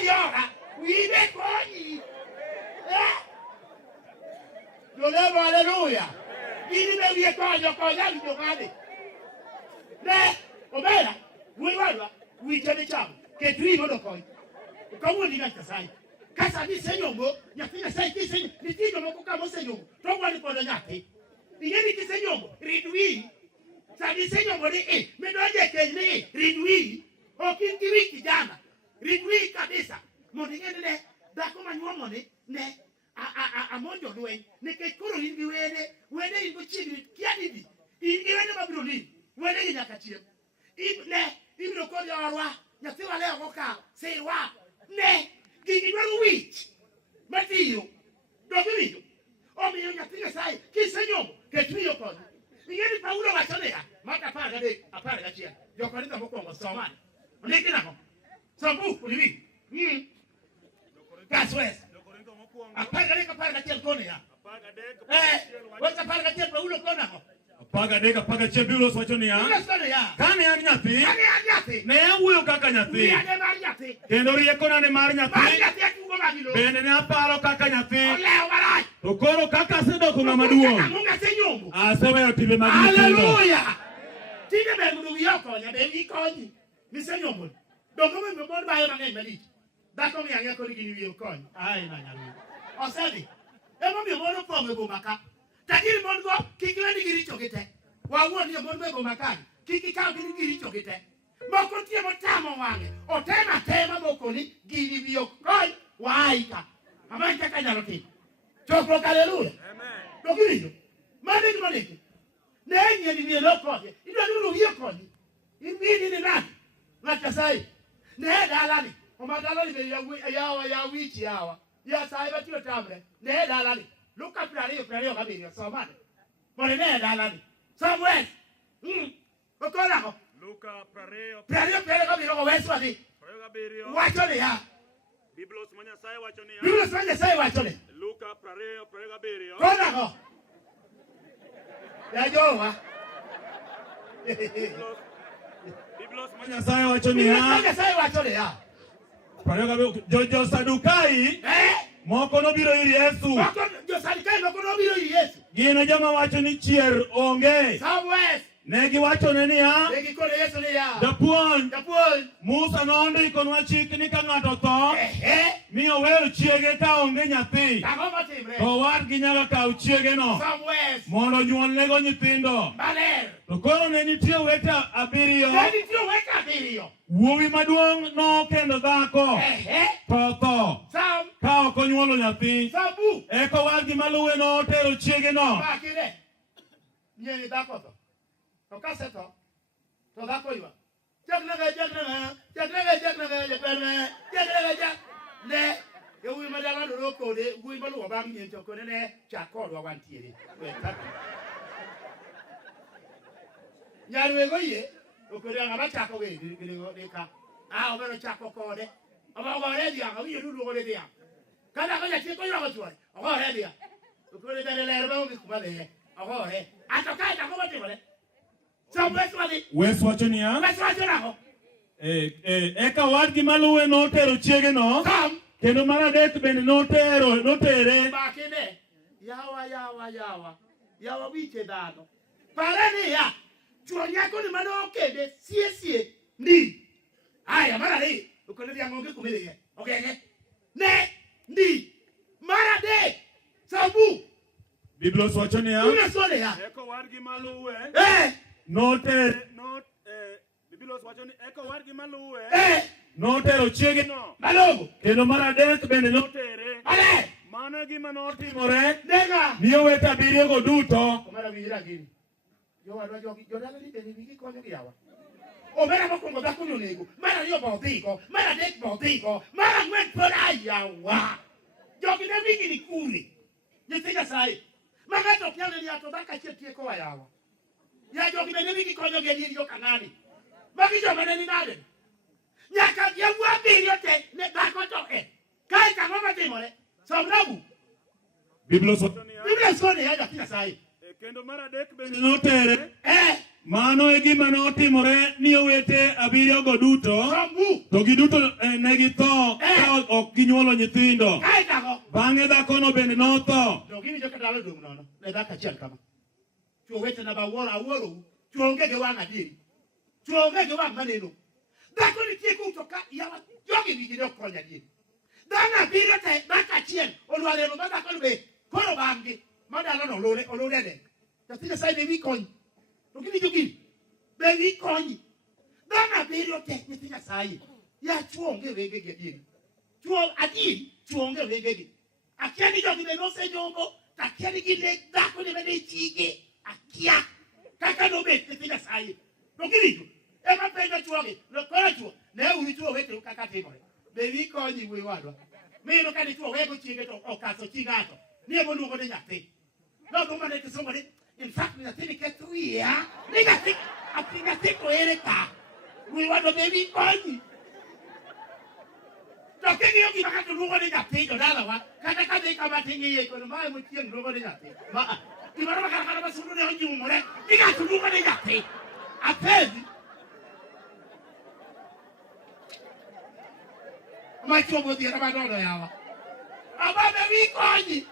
ora. WIYI KONYI. Dolevo alleluia. Ini be WIYI KONYI ko ya ni jogade. Ne, obera. WIYI chane cham. Ke tri modo ko. Ko woni ga Nyasaye. Kasa ni senyongo, nyafina sai ki senyo, ni tijo moko kama senyongo. To wali kodo nyati. Ingeni ki senyongo, ridwi. Sa ni senyongo ni medoje kenyi ridwi. Okinti wiki jana. Ridwi kabisa. Mondingene ne dako manyuomo ne amonjo lwen. Ne ke koro ingi wene ingo chigri kiadidi. Ingi wene mabiro ni. Wene nyaka chiem. Ibiro kodi orwa. Nyathi wale oka sewa. Ne Gigi dwaro wich matiyo dogiyo omiyo nyathi Nyasaye kisenyomo ketwiyo kodi. Ingeni Paulo wacho niya maka 13 Jokorintho mokwongo somane ondiki nako sombu uliwi Kaswes. Aparga chiel kone ya. Weka aparga chiel pa ulo kona ho. Apaga chiel biulos wacho ni ya. Kane an nyathi. Ne awuoyo kaka nyathi. Kendo riekona ne mar nyathi. Bende ne aparo kaka nyathi. To koro kaka asedoko ng'ama duong'. Aseweyo timbe mag nyithindo. Hallelujah. Tinde be gudu yokonya be ikonyi. Misenyombo. Dongo me bod bayo mang'eny malich. Dhako mi ang'e kod gini wiyo kony. Ai na nyaluo. Osedi. Emo mi mono pongo boma ka. Takiri mon go kikilani giricho gite. Wawuon yo mon go makani. Kiki kaw gini giricho gite. Moko tie motamo wange. Otema tema moko ni gini wiyo kony. Waika. Amai kaka nyalo tim. Chokro hallelujah. Amen. Dokiri. Maniki. Nenye ni wiyo kony. Ino nuru wiyo kony. Imini ni nani? Nakasai. Ne dalani. Omadalani be ya wichi yawa. Ya sai batio tamre. Ne dalani. Luka prario kabirio somane. Mone ne dalani. Somewhere. Okola ko. Luka prario kabirio ko weswadi. kabirio. Wacho le ya. Biblos manyasai wacho ni ya. Biblos manyasai wacho le. Luka prario kabirio. Kola ko. Ya jowa. Biblos manyasai wacho ni ya. Biblos manyasai wacho le ya. Prario kabirio. Jo Sadukai. Moko nobiro ir Yesu. Jo Sadukai moko nobiro ir Yesu. Gino jama wacho ni chier onge. Somewhere. Ne giwacho ne niya. Ne gikone Yesu niya. Japuonj. Musa nondikonwa chik ni ka ng'ato tho mi oweyo chiege ka onge nyathi to wadgi nyaka kaw chiegeno mondo onyuolnego nyithindo. To koro ne nitie wete abiriyo. Wuowi maduong' nokendo dhako to tho ka ok onyuolo nyathi. Eka wadgi maluwe notero chiegeno. To kaseto to dhako ywa ne ewi madala do kode wi maluwa bang nyen to kone ne chakodwa wantiere nyarwe goye okode ngaba chako we dika obero chako kode obagore dia ngawi dudu kode dia kada ko ya chiko ywa ko ogore dia okode dere lerba ngi kubale ogore atoka ta ko batibole. Wes wacho niya. Eka wadgi maluwe notero chiegeno. Kendo mar adek bende notere. Bakine. Yawa wiche dhano. Parani ya. Chuo nyako ni mano okede sie ndi. Aya mar adek. Ukone dia ngonge kumele ye. Okenge. Ne ndi. Mar adek. Sabu. Biblos wacho niya. Eka wadgi maluwe. Biblos wacho ni eka wadgi maluwe. Notero chiegeno. Kendo mar adek bende notere. Mano gima notimore. Ni owete abiriyogo duto. Omera winjira gini. Jowadwa jodala ni bende wigi konyo gi yawa. Omera mokwongo dhako ni onego. Mar ariyo bodhiko. Mar adek bodhiko. Mar ang'wen pod ayawa. Jogi ne wigi ni kure. Nyithi Nyasaye. Ma ng'ato ok nyal ni ato dhako achiel tieko wa yawa. Ya jogi bende wigi konyo gi adieri jo kanani. Magi joma ne ni nade. Nyaka yawuo abiriyo te ne dhako to kae kang'o matimore. Somnabu. Biblos kone ya Nyathi Nyasaye. Kendo mar adek bende notere. Mano e gima notimore ni owete abiriyogo duto. To giduto ne githo ka ok ginyuolo nyithindo. Bang'e dhakono bende notho. Gini joka dalo dong nono. Ne dhako achiel kama. Chuo wete na awuoro. Chuo onge gi wang' adieri. Chuo onge gi wang' maneno. Dhako nitie kutoka yawa jogi wigi ne ok konyo adieri. Dhano abiriyo te dhako achiel olwareno ma dhako be koro bang'gi madalono olore ade. Nyathi Nyasaye be wi konyi. To gini jogi be wi konyi. Dhano abiriyo te Nyathi Nyasaye. Ya chuo onge wege gi adieri. Chuo adieri chuo onge wege gi. Akia ni jogi be nosenyombo. Akia ni gine dhako ni bende chige. Akia. Kaka no be Nyathi Nyasaye. To gini ema penjo chuogi. Koro chuo ne uri chuo wete kaka timore. Be wi konyi wi wadwa. Mino ka ni chuo wego chige to okaso chigato. Ni emo luongo ni nyathi. No duma ne kisomo ni in fact nyathi ni ketho wiya. Ni nyathi to ere ka. Wi wadwa be wi konyi. To kingiyo gima kata luongo ni nyathi jodalawa, kata ka dhi kama ting'iye kono mae mochieng' luongo ni nyathi. Gimoro ma kata masundu ne onyumore, ni ng'ato luongo ni nyathi. Apenji. Machomo dhiera madono yawa. Ababa wi konyi.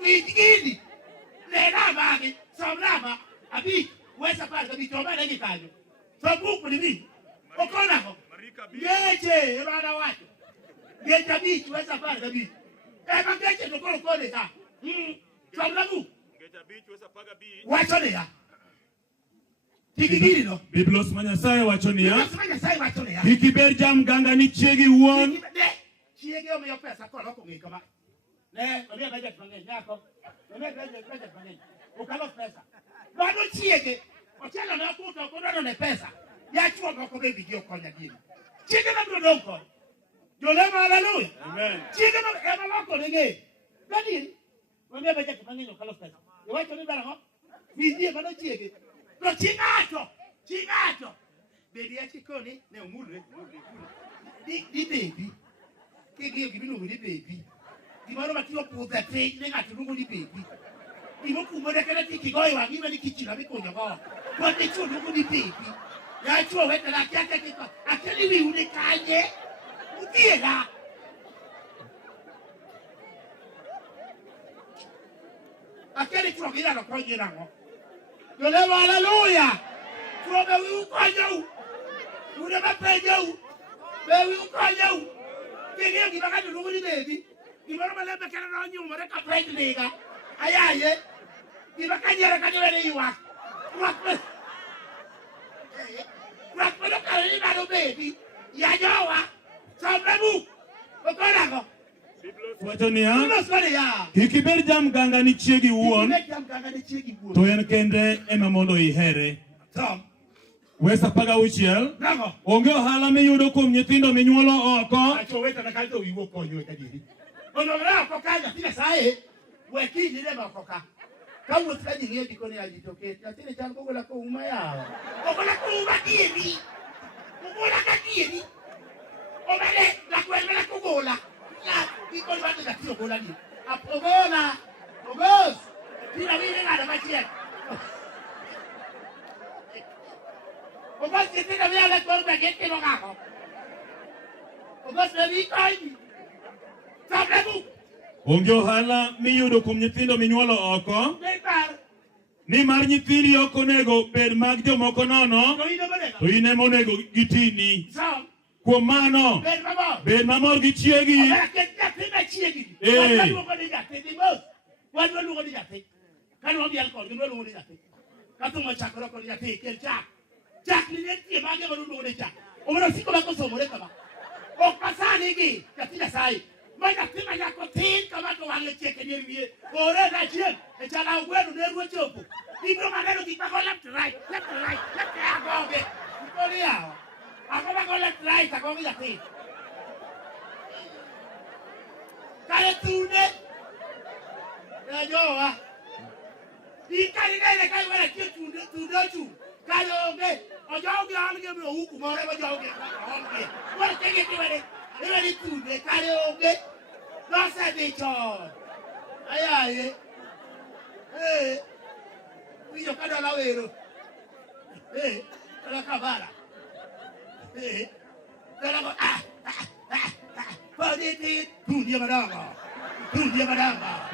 Gini. Nena magi. Somnama. Abi. Wesa par kabi choma negi kanyo. Sobuku ni mi. Okona ko. Yeche. Erana wacho. Gecha bi. Wesa par kabi. Ema geche tokoro kone ta. Somnamu. Gecha bi. Wesa par kabi. Wacho ne ya. Biblos Manyasai wacho niya. Ikiber jam ganga ni chiegi wuon. Chiegi omiyo pesa koloko ng'i kama. Ne, omiyo budget mang'eny nyako. Omiyo budget mang'eny. Ukalo pesa. Bado chiege. Ochelo na kuto kodano ne pesa. Ya chuo moko be VIGIL konya gini. Chiege na bro dong kon. Jolema hallelujah. Amen. Chiege na ema loko nge. Gadi. Omiyo budget mang'eny ukalo pesa. Iwacho ni bana ho. VIGIL bado chiege. Lo chingato. Baby ya chikoni, ne umure. Di baby. Kiki kibilu di baby. Di maro matio puta te, ne ngatu lungo di baby. Di mo kumode kala tiki goi wa ngima ni kichina bikonyo go. Kwa te chuo lungo di baby. Ya chuo weta la kiaka kiko. Akeli wi une kanye. Utiega. Akeli chuo gila no konye nango. Yolema hallelujah. Tuobe wi ukonyo. Ure mapenyo. Be wi ukonyo. Kenge gibaka lungo ni baby. Gibaro malebe kana no nyumore ka break liga. Ayaye. Gibaka nyere ka nyere yiwa. Wakwe lo kari na no baby. Ya jowa. Sombebu. Okorago. Wacho niya. Ikiber jam ganga ni chiegi wuon. To en kende ema mondo ihere. Wesa paga uchiel. Onge ohala miyudo kuom nyithindo minyuolo oko. Acho weta na kalto wiwo konyo ka diri. Ono ra ko kaja tina sae. Weki ni lema ko ka. Ka wuoth ka diri edi koni aji to ket. Atine chan ko gola ko uma yawa. Ogola ko uma diri. Ogola ka diri. Obele la kwela ko gola. Ya, iko ni watu zatio gola ni. Apogola. Ogos. Tina wile ngada machie. Ogos tina wile la kwa bagete no ngako. Ogos bebi konyi. Sablebu. Onge ohala miyudo kuom nyithindo minyuolo oko. Ni mar nyithindi ok onego bed mag jomoko nono. To in ema onego gitini. Kuom mano, bed mamor gi chiegi. Maya tima yako tin kama to wale cheke ni wiye. Ore na chien, e chala ugwenu ne ruo chopo. Ibro maneno kitako left right. Agoge. Ikoli yao. Agoge left right, agoge ya tin. Kale tunde. Ya joa. Ikali nene kai wala chie tunde chu. Kale oge. Ojoge alge mi huku more ojoge. Oge. Wala tege tiwale. Ewe tunde kale oge. Nossa bicho. Ayaye. Wiyo kada la wero. Ala kabara. Ala ko Podi tunde madama. Tunde madama.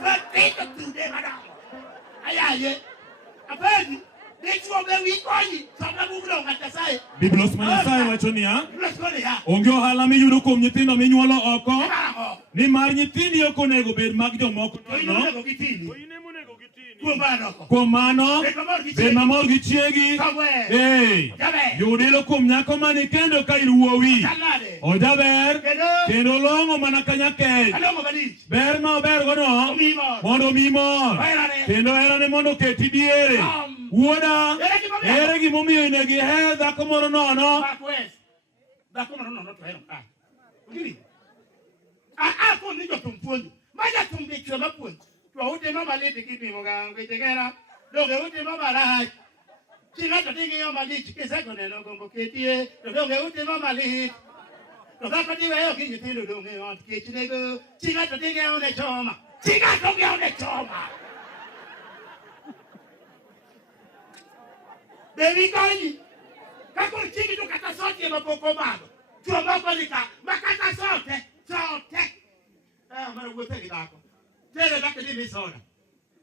Podi tunde madama. Ayaye. Apedi. Biblos Manyasai wacho niya. Onge ohala miyudo kuom nyithindo minyuolo oko. Ni mar nyithindi ok onego bed mag jomoko nono. Kuom mano, bed mamor gi chiegi. Yudilo kuom nyako mani kendo ka iruowi. Ojaber kendo long'o mana ka nyakech. Ber ma ober gono mondo mi mor. Kendo herane mondo keti diere. Wuoda, ere gimomiyo ne giher dhako moro nono. Dhako moro nono to hero ka. Ngiri. Ko ni jo tumpuonjo. Maja tumbi chwe mapuonjo. To ute mama lidi kipimo ga ngitegera. Doge ute mama raj. China to tingi yo malichi kiseko neno gombo ketie. To doge ute mama lidi. to kaka diweyo gi nyithindo dong' e ot kech nego chi ng'ato dhi ng'iewo ne choma. Chi ng'ato ng'iewo ne choma. Dewi konyi. Kako chigi to kata sote mapok omadho. Chuo moko ni ka makata sote. Mara wuothe gi dhako. Tere dhako ni mi soda.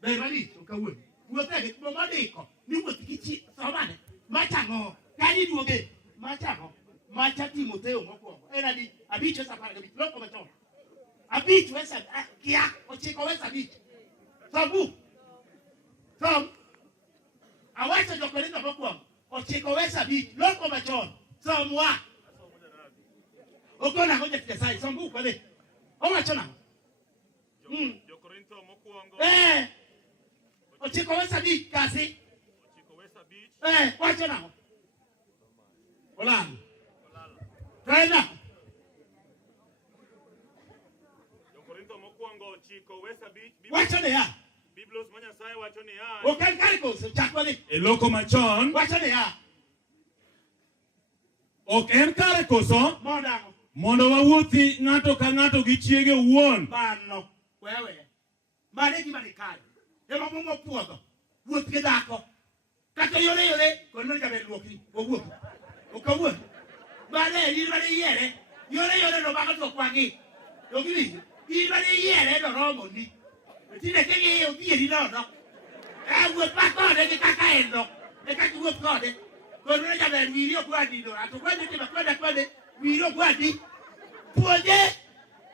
Ber malich okawuono. Wuothe gi momadiko. Ni wuoth gi chi somane. Machang'o. Kani duoge. Machang'o. Macha Timotheo mokwongo. En adi? Abich wesa apar gabich. Loko machon. Abich wesa kia. Ochiko wesa abich. Somu. Som. Awacho jokorino mokwongo. Ochiko wesa abich. Loko machon. Somwa. Okona hoja Nyasaye. Somu kwale. Owacho nang'o? Jokorintho mokwongo. Ochiko wesa abich kasi. Ochiko wesa abich. Wacho nang'o? Olalo. Traina. Jokorintho mokwongo ochiko wesa abich. Wacho ne ya. Biblos ma Nyasaye wacho ni ya. Okan karikos chakwani. E loko machon. Wacho ne ya. Ok en kare koso Modang'o. mondo wawuothi ng'ato ka ng'ato gi chiege owuon. Mano. Wewe. Mane gima ni kare. Ema momo puodho. Wuoth gi dhako. Kata yore. Kono jabe luoki. Owuoth. Okawuoth. Mane mane yiere. Yore no baka to kwangi. Ogili. Mane yiere no romo ni. Tine kenge obieri no. Wuoth pa kode gi kaka endo. E kaka wuoth kode. Kono jabe wiri okwadi no. Ato kwadi tima kwade. Wiri okwadi. Puoje.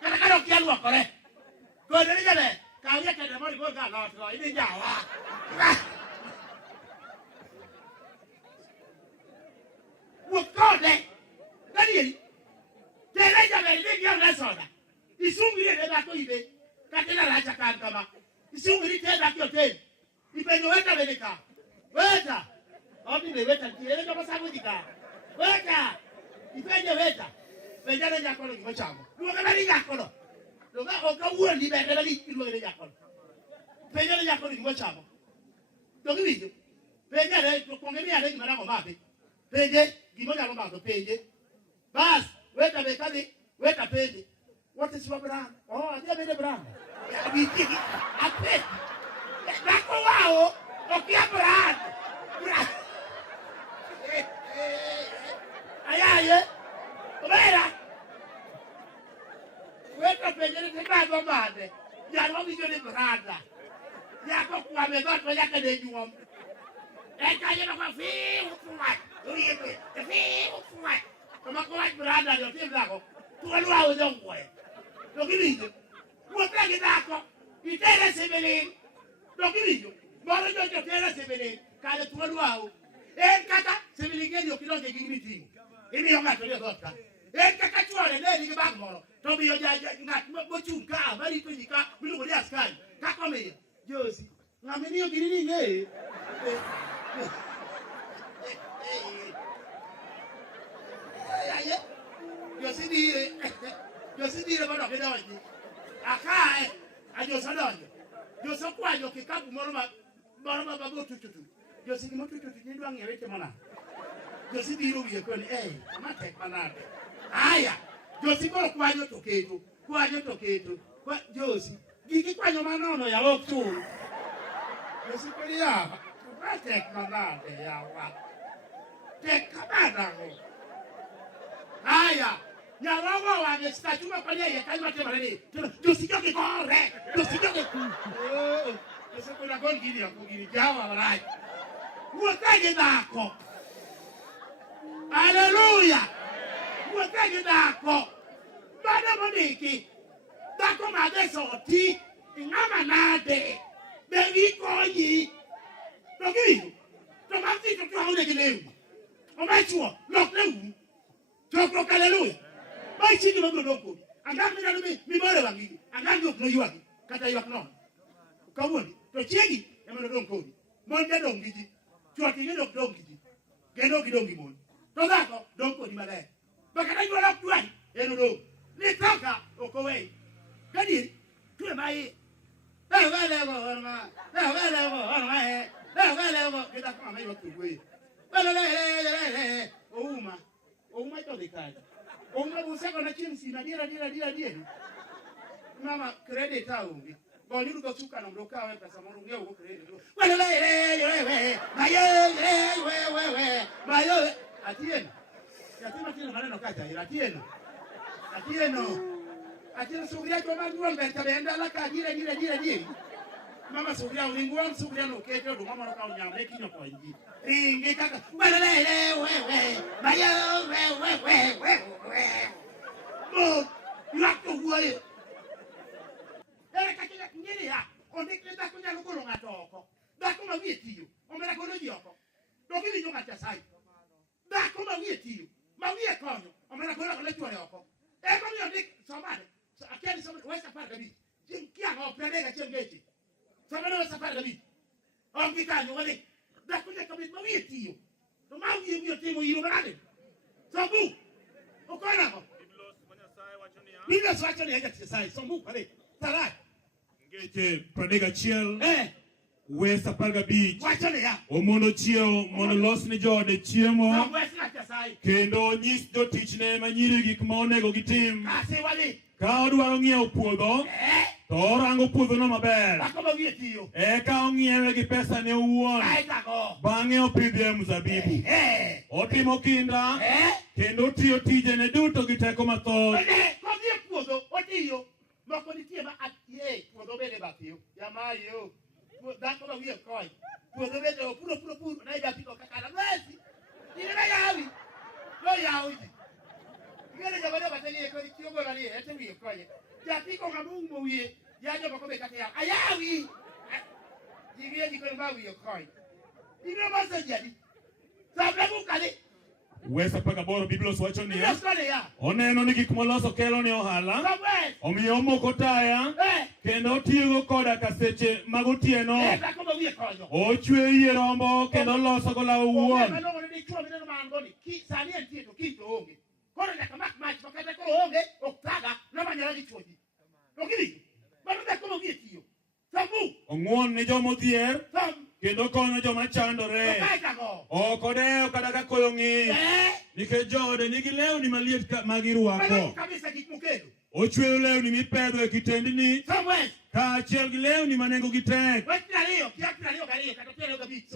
Kata karo kia luokore. Kono jabe. Kawia kede mori go ga lot go. Ini jawa. Wuoth kode. Daniel. Tere jabe ni gyo na soda. Isungiri ne dako ibe. Katela racha kan kama. Isungiri te dako hotel. Ipenyo weta beneka. Weta. Obi be weta tiere kama sabu dika. Weta. Ipenyo weta. Bejana jakolo gi machamo. Luoga bari jakolo. Luoga okawuondi bende bari luoga ne jakolo. Bejana jakolo gi machamo. Dogi winjo. Bejana to kongeni ane gima nango mabe. Peje gima nyalo mabe peje. Bas, weta be kali, weta peje. What is your brand? Oh, I have a brand. We did it. I paid. That's wow. Okay, brand. Ayaye. Obera. Weta peje ni brand made. Ya no bi jole brand. Ya ko kwa me ba to ya ka de juom. Ka ye ba fi fuwa. Oye, fi fuwa. Kama ko wa brand yo ti brako. Tu alwa o don boy. Dogirinho, vuota che d'acqua, i tere sebelin. Dogirinho, moro io tere sebelin, cade tu luau. E kaka sebelin che io kilo che gimiti. E mi ho messo io dotta. E kaka tuole lei che bag moro. To bi io già ngat mo chunka, bari to nika, mi lo dia sky. Ka come Josi. Na me io girini ne. Io si dire ma no che oggi acá ayo sadonyo yo so kwayo kikapu moro ma bago tututu yo si mo tututu ni dwang yewe temana yo si biro wiye ko ni ma tek manade aya yo si boro kwayo to keto kwa yo si gigi kwayo manono ya loktu yo si ko ya ma tek manade ya wa tek kamada go aya Nyarawa wa ne sta chuma kwa yeye kaima tema nini. Tusijue ke corre. Tusijue ke. Ese kuna gol gili yako gili jawa walai. Uwekaje dako. Haleluya. Uwekaje dako. Bada moniki. Dako made soti. Ingama nade. WIYI KONYI. Dogi. Tomati to kwa hune gileu. Omechuo. Loklewu. Joko haleluya. Bai chini mambo doko. Angapi na mi bore wangi. Angapi no yuaki. Kata yuaki no. Kawoni. To chiegi e mano donko. Mon de dongiji. Chuati ne dongiji. Gendo kidongi mon. To dako donko di male. Baka na yuala tuai. Eno do. Ni toka okowei. Gadi tu mai. Vele orma. Vele orma. Kita kama mai waktu gue. Vele. Ouma to de kai. Onga buseko na chini sina dira. Mama credit aungi. Goli rugo suka na mdoka wewe pesa moro ngeo go credit. Wewe. Mayo. Atieno. Yatima tena maneno kaja ila atieno. Atieno suria kwa mangu mbeka benda la ka dira. Mama suria ulinguwa suria no keto do mama ka unyamle kinyo kwa inji. Ringi kaka. Wewe. Mayo. Yako wewe. Era kakila ngiri ya. Ondikle da kunya lukulo ngatoko. Da kuma wietiyo. Omera kono yoko. Dokili jonga chasai. Da kuma wietiyo. Ma wie konyo. Omera kono kole tuore yoko. E kono ndik somade. Akeni somade wesa par gabi. Jinkia ngo predega chengechi. Somade wesa par gabi. Ombikanyo wale. Da kunya kabit ma wietiyo. No ma wietiyo yiro ngade. Sobu. Okona ko. Biblos wacho ni haja chasai. Sobu kale. Sarai. Ngeche pradega chiel. Wesa parga beach. Omono chieo, mono los ni jode chiemo. Kendo nyis do tich ne manyiri gik ma onego gitim. Ka odwaro ng'iewo puodho, to orango puodho no maber. Eka ong'iewe gi pesa ne owuon. Bang'e opidhie mzabibu. Otimo kinda, kendo otiyo tijene duto gi teko mathoth. Moko nitie ma puodho bede bathiyo. Yamayo. Dako ba wiye koi. Puodho bede puro. Na iba piko kakala. Mwesi. Ine na yawi. No yawi. Ngene jabade batenge ko kiyogo na liye. Ete wiye koi. Ja piko ngamungu wiye. Ya joba ko be kakaya. Ayawi. Jigiye jikon ba wiye koi. Ine ba se jadi. Sabla bukali. Wesa paka boro Biblos wacho ni oneno ni gik moloso kelo ni ohala. Omiyo omoko taya. Kendo otiyo koda kaseche magotieno. Ochwe yie rombo kendo loso go lawo wuon. Ong'won ni jomodhier. Kendo konyo joma chandore. Oko dewo kata ka koyo ng'ich. Nikech joode nigi lewni maliet ma girwako. Ochweyo lewni mipedho e kitendni. Kaachiel gi lewni ma nengogi tek.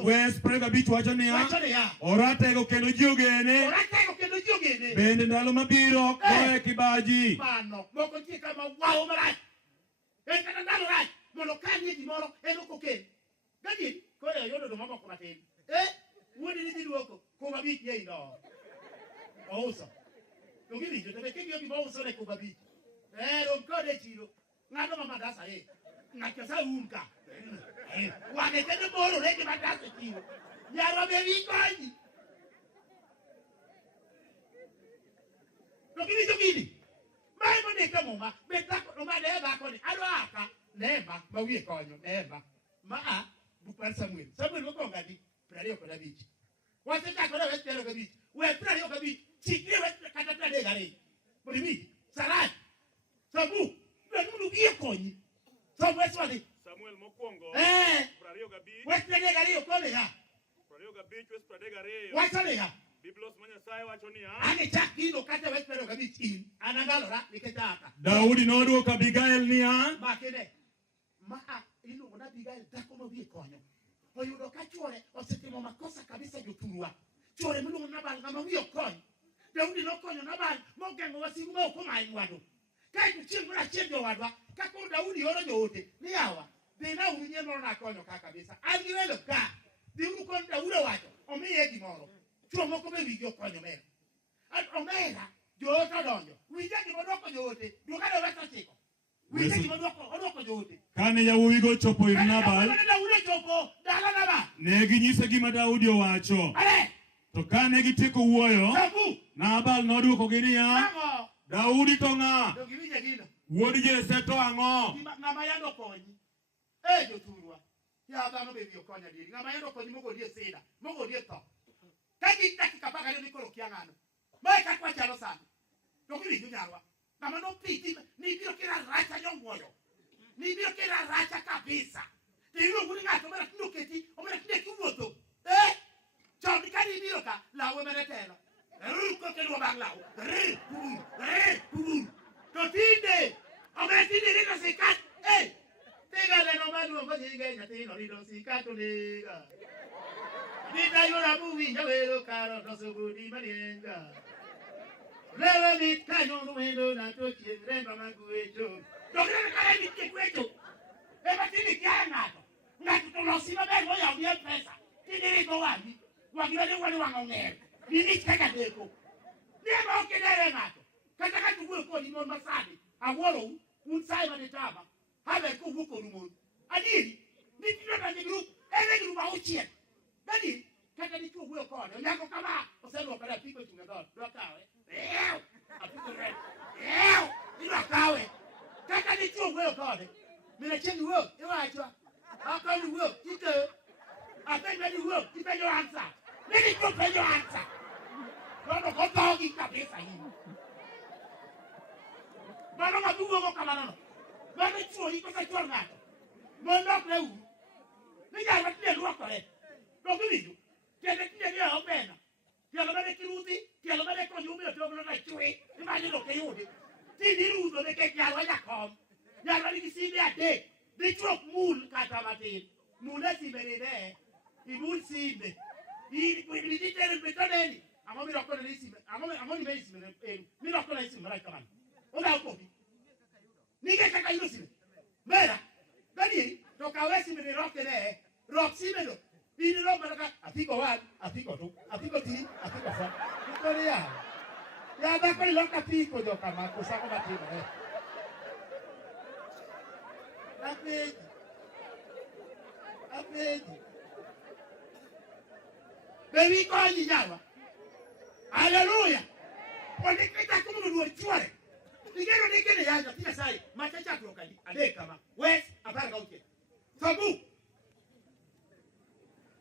Wes 25 wacho niya. Oratego kendo ji ogene. Bende ndalo mabiro koe kibaji. Moko nitie kama wawo marach. En kata ndalo rach. Mondo kanie gimoro en ok okel. Gadi kore yodo do mama kuma tin. Wodi ni duoko kuma bich ye ndo. Ouso. Ogini jo tebe kibio bi ouso ne kuma bich. Rom kode chiro. Ngado mama dasa Ngaka sa unka. Wane tebe moro rege madasa chiro. Yaro be wi konyi. Ogini. Mai mo ne kamoma. Betako no ma ne ba koni. Ado aka. Nema ma wi konyo. Nema. Ma Bupar Samuel mokonga di prario ko David. Wase ta ko da wetero ko bi. We prario ko bi. Chikre wet kata ta de gare. Moribi. Sarai. Sabu. Ndu bi konyi. Samuel mokongo. Prario ko bi. Wetero gare ko le ya. Prario ko bi wes prade gare. Wase ya. Biblos manya sai wacho ni ha. Ane chakino kata wetero ko bi in. Anangalora niketaka. Daudi noduoko Abigail ni ha. Makene. Ilo mwana Abigail dako mo bi konyo. Oyudo ka chwore osetimo makosa kabisa joturwa. Chwore mulu Nabal ngama wi okonyo. Daudi no konyo Nabal mogengo wasigu ma okoma inwado. Kai kuchieng mara chieng wadwa ka ko Daudi oro joote ni yawa. Bina unye no na konyo ka kabisa. Angirelo ka. Bi uru kon Daudi wacho omiye gimoro. Chwo moko be wi okonyo mera. Omera joota donjo. Wija gimo doko joote. Dukado wata chiko. Kane yawuowi go chopo ir Nabal, ne ginyise gima Daudi owacho. To kane gitieko wuoyo, Nabal noduoko gi niya, Daudi to ng'a? Wuod Jesse to ang'o? Ng'ama yando konyi. Joturwa. Ya dhano be wi okonya diri. Ng'ama yando konyi mogodie sida, mogodie tho. Ka gi dakika 10 ni koro kia ng'ano. Mae ka kwa chalo sana. To giri nyarwa. Kama no piti ni biro kila racha nyongoyo. Ni biro kila racha kabisa. Tiro nguni ngato mara knuketi, omara kneki wuotho. Chombi kani biro ka lawe mere telo. ko ke lo banglaw to tinde ome tinde ni ko sikat tega le no malu ko jinge nyati no rido sikat lega Nita yura buwi njawero karo nosubudi marienga Lewa ni kanyo nuendo na tochi remba maguecho Dokere kare ni kikwecho Eba tini kia ngato Ngatu tulosima bengo ya uye pesa Tini rito wagi Wagilani wali wangongere Nini kaka deko Niema okedere ngato Kataka tuwe kwa ni mon masadi Awolo unsai madetaba Habe kubuko numon Adiri Nitino na jigrup Ene jigrupa uchien Dadi, kaka ni chuo huyo kone, nyako kama, oselo kada piko chunga do kawe, apiko red, ilo kawe, kaka ni chuo huyo kone, mire chengi huyo, iwa achwa, akani huyo, ito, apengani huyo, ipenyo ansa, nini chuo penyo ansa, nono kotogi kabisa hii, mano mabugo mo kama nono, mano chuo iko sa chuo ngato, mano kreu, nija watile luwa kore, Don't believe you. Get it in the open. Tell them they can do it. Tell them they can do it. Tell them they can do it. Imagine okay, you did. See the rules they get Yawaka. Yawaka see their day. They drop moon Katamati. Moonless even there. He won't see me. He will be detailed better than any. I'm only not going to listen. I'm only basement. Me not going to listen, right? Come on. Without copy. Nigga, can you listen? Mera. Daddy, look how I see me rock there. Rock Simeno. Ini lo mereka atiko wan, atiko tu, atiko ti, atiko fa. Itu dia. Ya ada kali lo katiko do kama ko sa ko mati ba. Apedi. Baby konyi nyawa. Haleluya. Oni kita kumu ndo chuare. Nigero nigene yaja tina sai, machacha krokali. Ade kama. Wes apara kauke.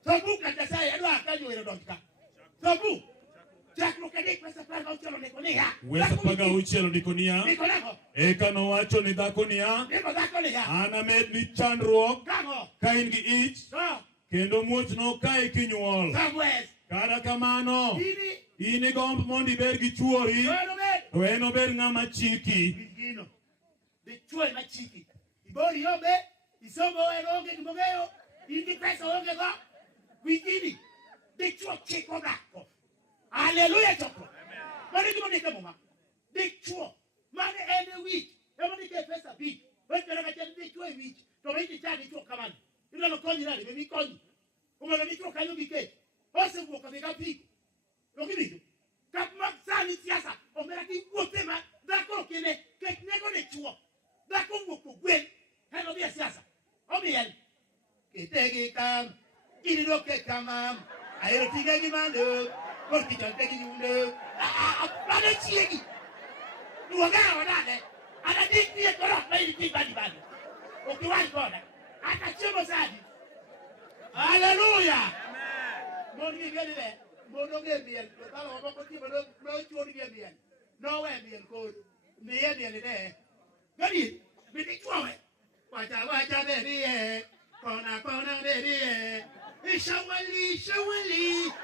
Sabu kata saya ado akanyo ero donka. Sabu. Jaklo kede pesa paga uchelo nekonia. Wesa paga uchelo nekonia. Nikonako. Eka no wacho ni dakonia. Niko dakonia. Ana med ni chandruok. Kango. Kain gi ich. So. Kendo muoch no kai kinyuol. Sabwes. Kada kamano. Ini gomb mondi ber gi chuori. To eno ber ngama chiki. Vigino. De chuo machiki. Ibori yobe. Isomo eronge ngomeo. Indi pesa onge go. Vigini, the church check on that. Hallelujah, chapter. But it's going to come on. The church, man, every week, everybody gets a big. When you're going to tell the church week, to make the child into a command. You don't call you that, maybe call you. Come on, let me talk, can you be gay? Also, walk on the big. Look at me. Capman Sani Siasa, or Meraki Wotema, that cook in a cake never the church. That cook will win. Hello, dear Siasa. Obiel. Take it down. Ini loke kama ayo tiga gimana kor kita tegi dulu ada ciegi dua gara ada dik dia korok lagi di badi oke wan kona ada cuma sadi haleluya mon gi gadi le mono ge bien kalau apa kau tiba lo curi dia bien no way bien kau dia le gadi bini cuma wajah baby kona baby Shawali,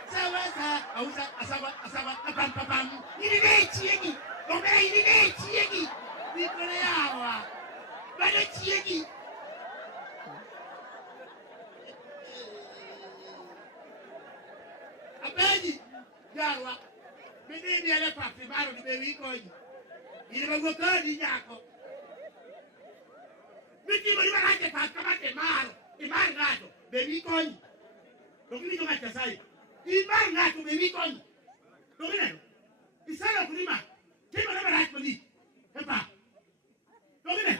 Sawasa, Asaba, Pam, Chiegi, Obey, Chiegi, Nicola, Bada Chiegi. Abedi, Garwa, Bidi, the other party, Maro, the baby coin. You never go to the Yako. Bidi, you have to come at the Maro, the Margato, baby coin. Dokini kama kasai. Imani ngato bebi konyi. Dokini. Isara kulima. Kima na mara kuli. Epa. Dokini.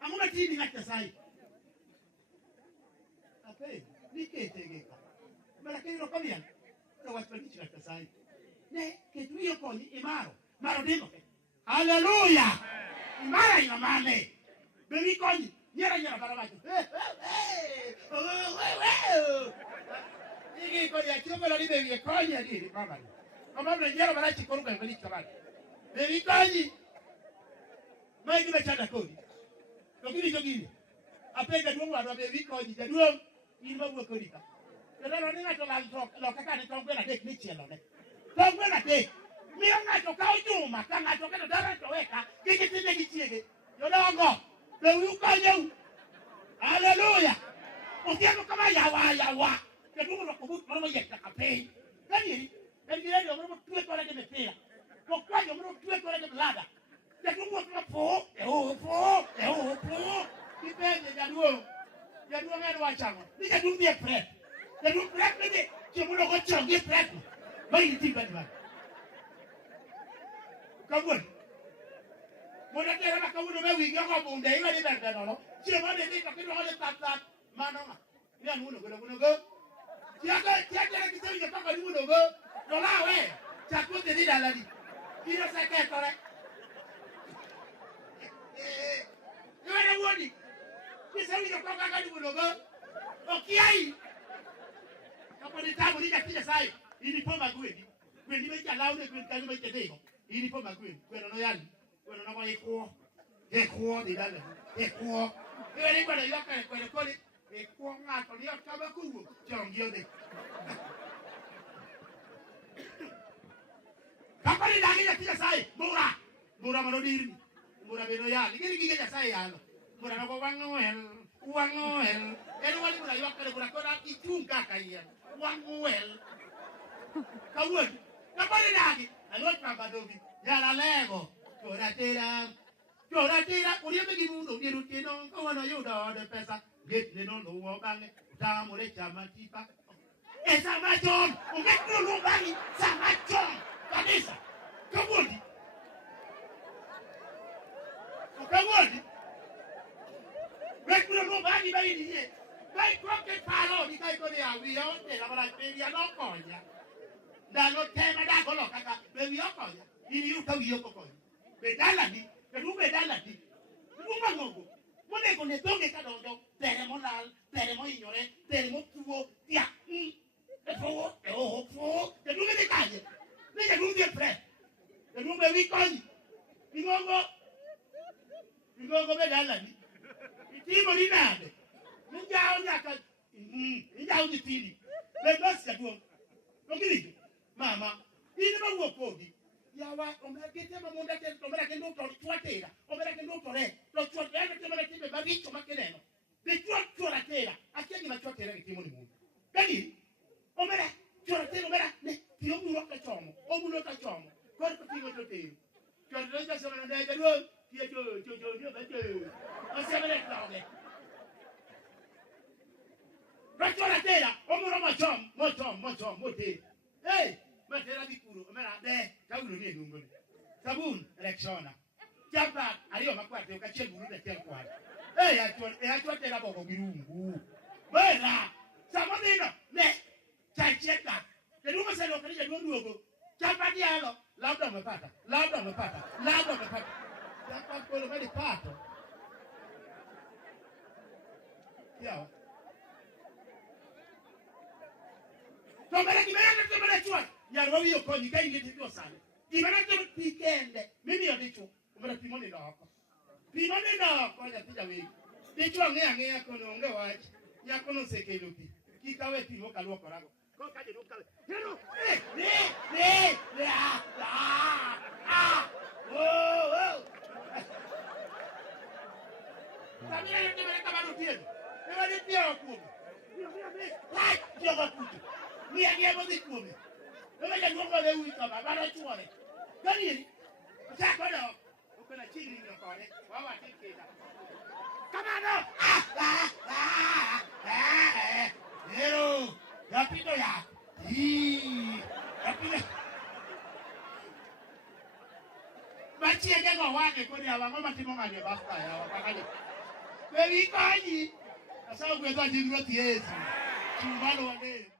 Amuna tini ngata kasai. Ape, nikete. Mara kiro komia. No watpani ngata kasai. Ne, ketuyo konyi imaro. Maro demo. Hallelujah. Imara imamane. Bebi konyi. Nyera para baixo. Igi ko ya kio bela libe ye konya di mama. Mama na nyera bara chikoru ka beli kabali. Bebi konyi. Mai ni bechada kodi. Dokini jogini. Apega duong wa bebi konyi jaduong. Ini babu kodi ka. Kalau ni ngato la tok lo kaka ni tong bela dek ni chielo ne. Tong bela dek. Mio ngato ka ojuma, ka ngato ka dara to weka, gigi tinde gichiege. Yodongo, le ukanyo. Hallelujah. Ukiano kama yawa. Kedu mo ko but mo yeka kape. Kani, ngire yo mo tuwe to rege mepira. Ko kwa yo mo tuwe to rege blada. Kedu mo ko po. Dipende jaduo. Jaduo ngado wachamo. Ni jadu ndie prep. Jadu prep ni che mo ko chongi prep. Mai tiba ni ba. Kabun. Mo na tera na kabun me wi ngo bunde iba ni berda no. Che mo de ni ka kilo le tap mano ma. Ni anu no go. Tiaga kita ni ka ni no go. No la we. Chapo de ni dala ni. Kira sa ke tore. Yo na woni. Kisa ni ka ni no go. Okiai. Kapo ni tabu ni jakija sai. Ini poma gweni. Gweni meja laude gweni kali meja dego. Ini poma gweni. Gweni no yali. Gweni no ko eko di dala. Eko. Gweni kwa yo ka gweni ko ni eko ngato ni akaba ku. Chongio de. Kapo ni dagi jakija sai. Mura mano dirni. Mura beno yali. Gini giga sai yalo. Mura no ko wangoel. Eno wali mura yo ka mura ko na kitunga kaiya. Wangoel. Kawun, kapari lagi. Alot papadobi. Yala lego. Chora tira. Uri begi mundo di rutino. Kawana yuda de pesa. Get ne no wo bange. Tamore chama tipa. Esa machon. Uget no bangi. Samachon. Kabisa. Kawun. Get no bangi bangi ni. Vai qualche palo di kai con awi onde la bala peria no conya. Da lo tema da golo kaka be wi okonya. Ini yu ka wi okonya. Be dala ni, be du be dala ni. Du ma ngogo. Mo ne ko ne donge ka dondo. Tere mo lal, tere mo ignore, tere mo tuo. Tia. E fo. Te du be kaje. Ne ke du be pre. Te du be wi konyi. Ngogo be dala ni. Ti mo ni nade. Injao di tini. Le dosia tuo. Ngiri. Mama, ini ba wo podi. Yawa, omekete ma monda ke tomera ke ndo twatera. Omera ke ndo tore. Lo twatera ke mara tibe ba bicho makeleno. De twatera. Akeni ma twatera ke timo ni mundu. Gani? Omera twatera omera ne ti obulo ka chomo. Korko tingo totero. Twatera ja sema nda ja do. Ti jo ba jo. Asema klawe. Rachora tera, omuro mochom, mote. Hey, matera di puro, omera de, kawulo ni enungo. Sabun, electiona. Jamba, ario makwate okachel buru de tel kwal. Hey, atwa tera boko birungu. Bera, samonino, ne, chacheka. Keduma selo kanija duogo. Jamba dialo, lauda mepata. Jamba polo mali pato. Yao. Tomera kimera chwa. Yarwa wiyo konyi kai ngeti dio sana. Kimera tikende. Mimi yo dicho. Umera pimoni ndoko. Ya pija wewe. Dicho ngea kono onge wachi. Ya kono sekelupi. Kikawe pimo kalwoko rago. Ko kaje no kale. Hero. Oh. Tamira yo kimera kabano tieno. Ewa de tieno kumo. Like yo kuto. Ni abo di kume. No me llamo de uika, baba chuore. Gani? Sa ko do. O kana chiri no kore. Wa wa tiketa. Kamano. Hero. Ya pito ya. Ya pito. Bachi ege go wa ke ko ni awa ngoma timo ngane basta ya wa kakaje. WIYI KONYI. Asa ugwe za jingro tiezi. Chumbalo wale.